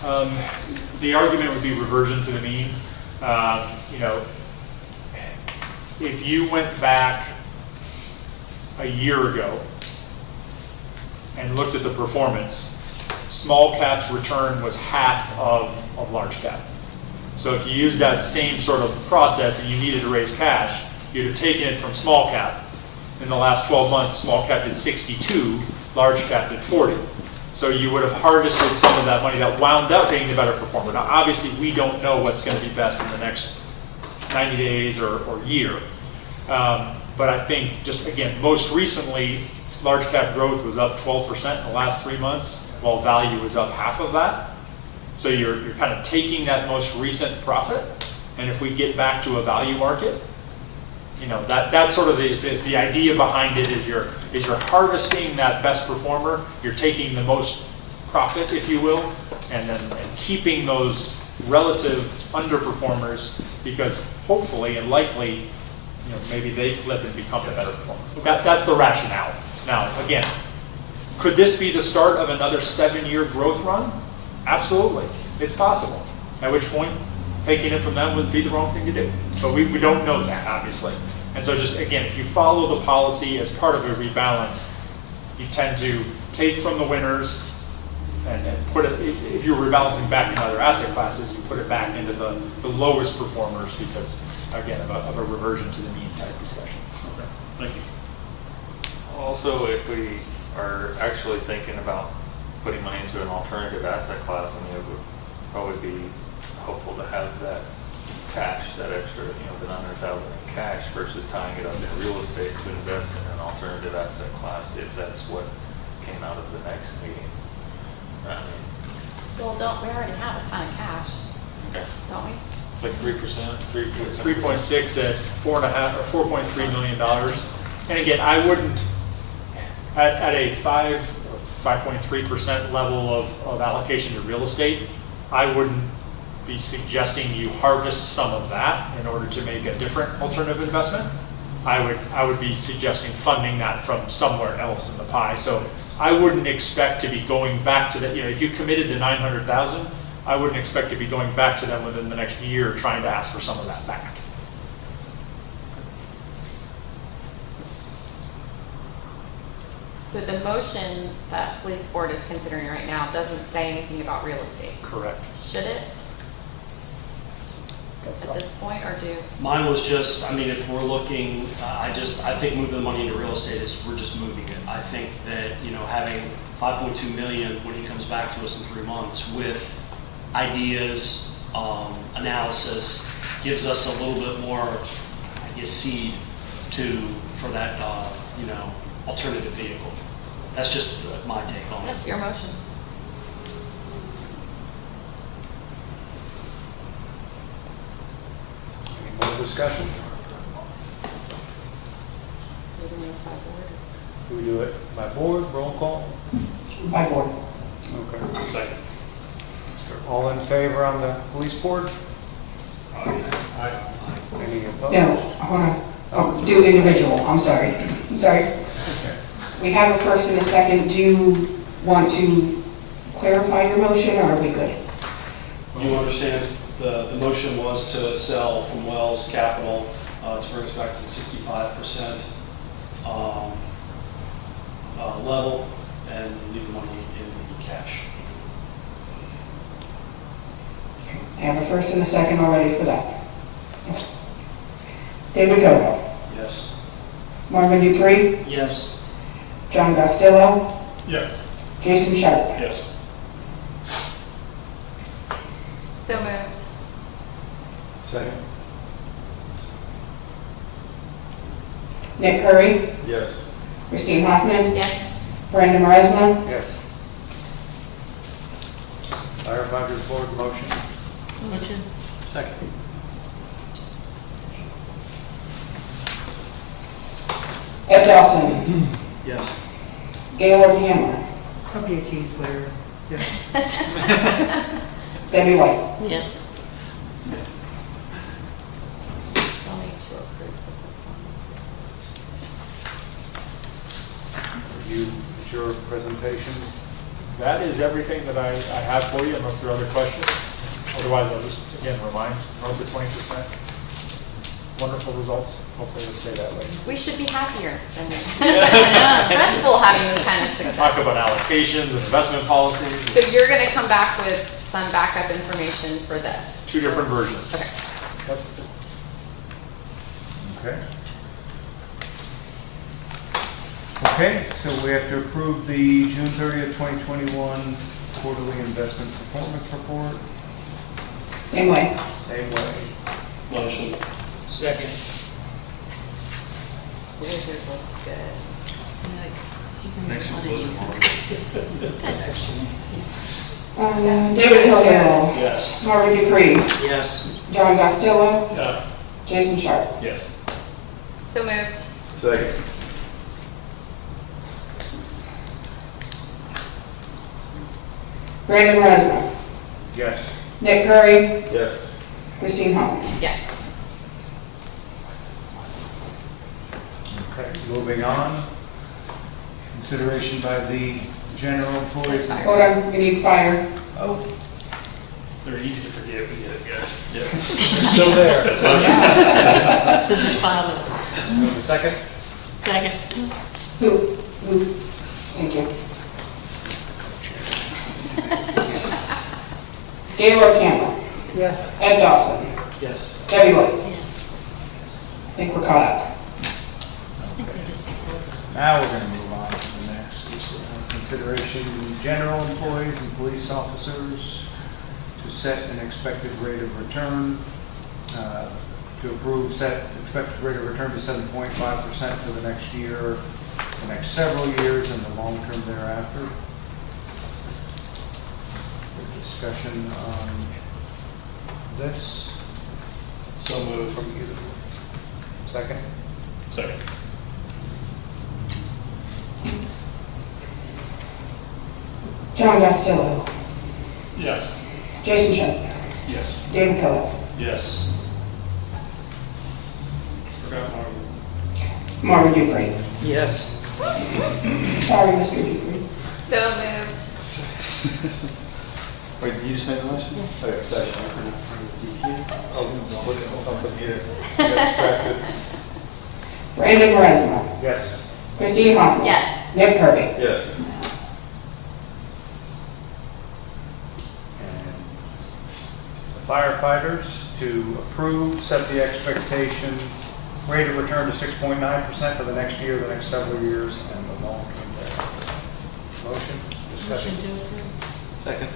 on it. The argument would be reversion to the mean. If you went back a year ago and looked at the performance, small cap's return was half of large cap. So if you use that same sort of process and you needed to raise cash, you'd have taken it from small cap, In the last 12 months, small cap did 62, large cap did 40. So you would have harvested some of that money that wound up being the better performer. Now, obviously, we don't know what's going to be best in the next 90 days or year. But I think just, again, most recently, large cap growth was up 12% in the last 3 months, while value was up half of that. So you're kind of taking that most recent profit, and if we get back to a value market, you know, that's sort of the idea behind it is you're harvesting that best performer, you're taking the most profit, if you will, and keeping those relative underperformers, because hopefully and likely, you know, maybe they flip and become the better performer. That's the rationale. Now, again, could this be the start of another 7-year growth run? Absolutely, it's possible. At which point, taking it from them would be the wrong thing to do. But we don't know that, obviously. And so just, again, if you follow the policy as part of a rebalance, you tend to take from the winners and put it, if you're rebalancing back in other asset classes, you put it back into the lowest performers because, again, of a reversion to the mean type discussion. Okay, thank you. Also, if we are actually thinking about putting money into an alternative asset class, I mean, it would probably be helpful to have that cash, that extra, you know, the $900,000 in cash versus tying it up in real estate to invest in an alternative asset class if that's what came out of the next meeting. I mean, Well, we already have a ton of cash, okay. don't we? It's like 3%, 3.6 at $4.5 or $4.3 million. And again, I wouldn't, at a 5.3% level of allocation to real estate, I wouldn't be suggesting you harvest some of that in order to make a different alternative investment. I would be suggesting funding that from somewhere else in the pie. So I wouldn't expect to be going back to that. You know, if you committed to 900,000, I wouldn't expect to be going back to them within the next year trying to ask for some of that back. So the motion that police board is considering right now doesn't say anything about real estate. Correct. Should it? At this point, or do? Mine was just, I mean, if we're looking, I think moving the money into real estate is, we're just moving it. I think that, you know, having 5.2 million when he comes back to us in 3 months with ideas, analysis, gives us a little bit more, I guess, seed for that, you know, alternative vehicle. That's just my take on it. That's your motion. Any more discussion? We're doing this by board. Do we do it by board, roll call? By board. Okay. Second. All in favor on the police board? Aye. Any opposed? No, I want to do individual, I'm sorry. Okay. We have a first and a second. Do you want to clarify your motion, or are we good? You understand, the motion was to sell from Wells Capital to bring us back to the 65% level and leave the money in the cash. I have a first and a second already for that. David Kogo, Yes. Marvin Dupree, Yes. John Costello, Yes. Jason Sharp. Yes. So moved. Second. Nick Curry, Yes. Christine Hoffman, Yes. Brandon Maresma, Yes. Firefighters board motion? Motion. Second. Ed Dawson, Yes. Gaylord Hammer, I'll be a team player, yes. Debbie White. Yes. Still need to approve the You, it's your presentation. That is everything that I have for you, unless there are other questions. Otherwise, I'll just, again, remind, north of 20%. Wonderful results. Hopefully it'll stay that way. We should be happier than this. Stressful having this kind of success. Talk about allocations and investment policies, So you're going to come back with some backup information for this? 2 different versions. Okay. Yep. Okay. Okay, so we have to approve the June 30th, 2021 quarterly investment performance report. Same way. Same way. Motion. Second. Wizard looks good. Next to Blizzard Market. David Caldwell. Yes. Marvin Dupree. Yes. John Costello. Yes. Jason Sharp. Yes. So moved. Second. Brandon Resma. Yes. Nick Curry. Yes. Christine Holland. Yes. Okay, moving on. Consideration by the general employees. Hold on, we need fire. Oh, They're easy to forget, we get it, guys. Yeah. they're still there. So just file Move the second. it. Second. Who? Thank you. Gaylord Campbell. Yes. Ed Dawson. Yes. Debbie White. Yes. I think we're caught up. I think they just accepted. Now we're going to move on to the next. Consideration, general employees and police officers to set an expected rate of return, to approve set expected rate of return to 7.5% for the next year, the next several years, and the long term thereafter. Discussion on this So moved. from either. Second? Second. John Costello. Yes. Jason Sharp. Yes. David Caldwell. Yes. Forgot Marvin Dupree. Yes. Sorry, Mr. Dupree. So moved. Wait, did you just make the motion? Yeah. Okay, second. Oh, look at something here. Get distracted. Brandon Resma. Yes. Christine Holland. Yes. Nick Kirby. Yes. And the firefighters to approve, set the expectation, rate of return to 6.9% for the next year, the next several years, and the long term there. Motion, discussion. Motion to approve. Second.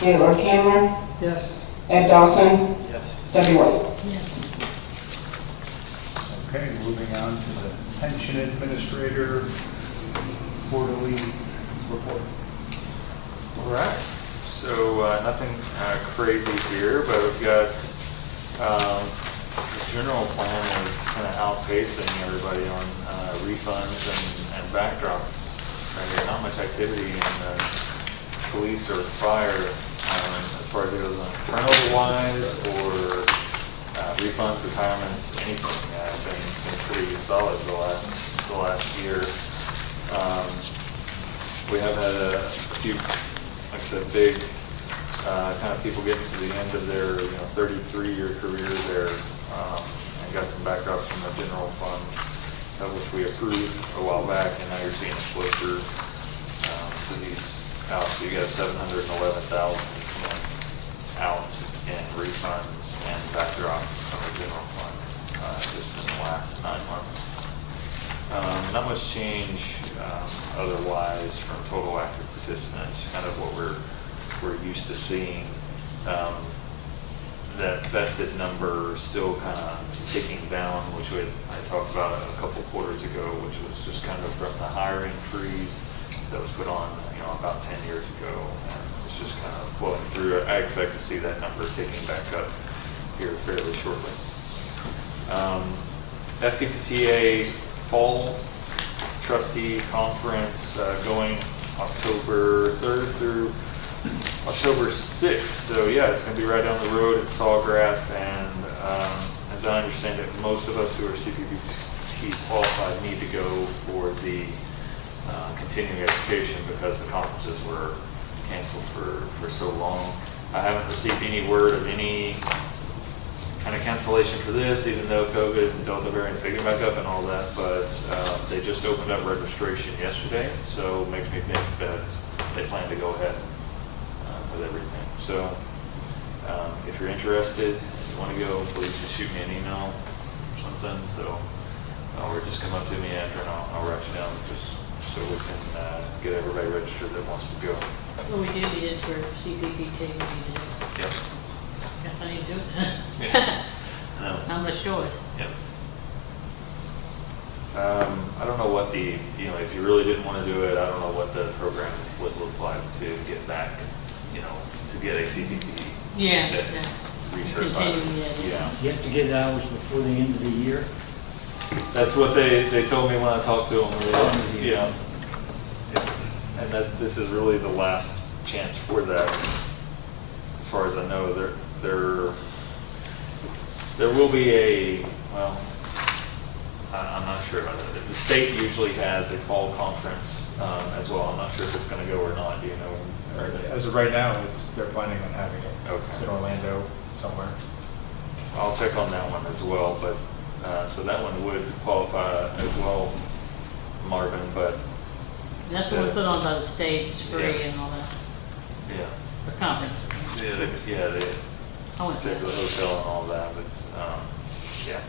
Gaylord Cameron. Yes. Ed Dawson. Yes. Debbie White. Yes. Okay, moving on to the pension administrator quarterly report. All right, so nothing crazy here, but we've got, the general plan is kind of outpacing everybody on refunds and backdrops. Right, there's not much activity in the police or fire as far as it goes on turnover wise or refunds, retirements, anything. It's been pretty solid the last year. We have had a few, like I said, big kind of people getting to the end of their 33-year career there, and got some backdrops from the general fund, which we approved a while back, and now you're seeing it flow through to these out. So you got 711,000 out in refunds and backdrops from the general fund just in the last 9 months. Not much change otherwise from total active participants, kind of what we're used to seeing. That vested number still kind of ticking down, which I talked about a couple quarters ago, which was just kind of from the hiring freeze that was put on about 10 years ago, and it's just kind of flowing through. I expect to see that number ticking back up here fairly shortly. FPPTA Fall Trustee Conference going October 3rd through October 6th. So yeah, it's going to be right down the road at Sawgrass, and as I understand it, most of us who are CPPT qualified need to go for the continuing education because the conferences were canceled for so long. I haven't received any word of any kind of cancellation for this, even though COVID and Delta variant picking back up and all that, but they just opened up registration yesterday, so it makes me think that they plan to go ahead with everything. So if you're interested, if you want to go, please just shoot me an email or something. So or just come up to me after and I'll write you down just so we can get everybody registered that wants to go. Well, we did for CPPT, we did. Yep. Guess I need to do it. Yeah. No. How much short? Yep. I don't know what the, if you really didn't want to do it, I don't know what the program would look like to get back, to get a CPT. Yeah, that yeah. recertified. Continue, yeah. You have to get hours before the end of the year? That's what they told me when I talked to them. Yeah. And that this is really the last chance for that. As far as I know, there will be I'm not sure about that. The state usually has a fall conference as well. I'm not sure if it's going to go or not. Do you know? As of right now, they're planning on having it. Okay. It's in Orlando somewhere. I'll check on that one as well, but, so that one would qualify as well, Marvin, but, That's what we put on by the state, it's free Yeah. and all that, yeah. the conference. They I went check there. the hotel and all that, but, yeah.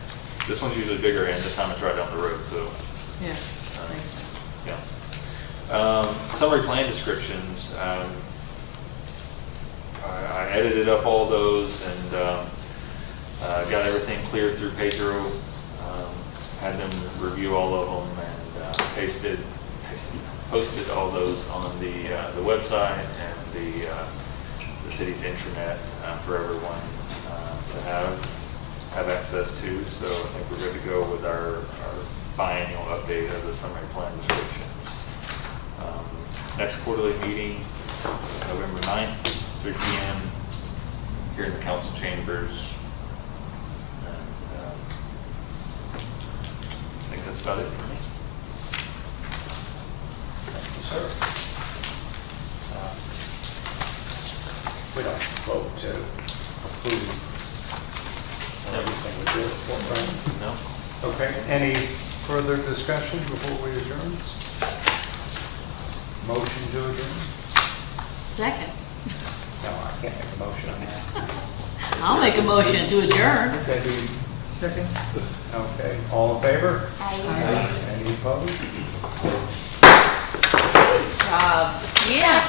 This one's usually bigger, and this time it's right down the road, so, Yeah, thanks. yeah. Summary plan descriptions, I edited up all those and, got everything cleared through Pedro, had them review all of them and posted all those on the website and the city's intranet for everyone to have access to. So I think we're good to go with our biannual update of the summary plan descriptions. Next quarterly meeting, November 9th, 3 p.m. here in the council chambers. I think that's about it for me. Thank you, sir. We don't vote to approve everything we do, right? No? Okay, any further discussion before we adjourn? Motion to adjourn? Second, No, I can't make a motion on that. I'll make a motion to adjourn. Debbie, Second? okay, all in favor? Aye. Any opposed? Good job. Yeah.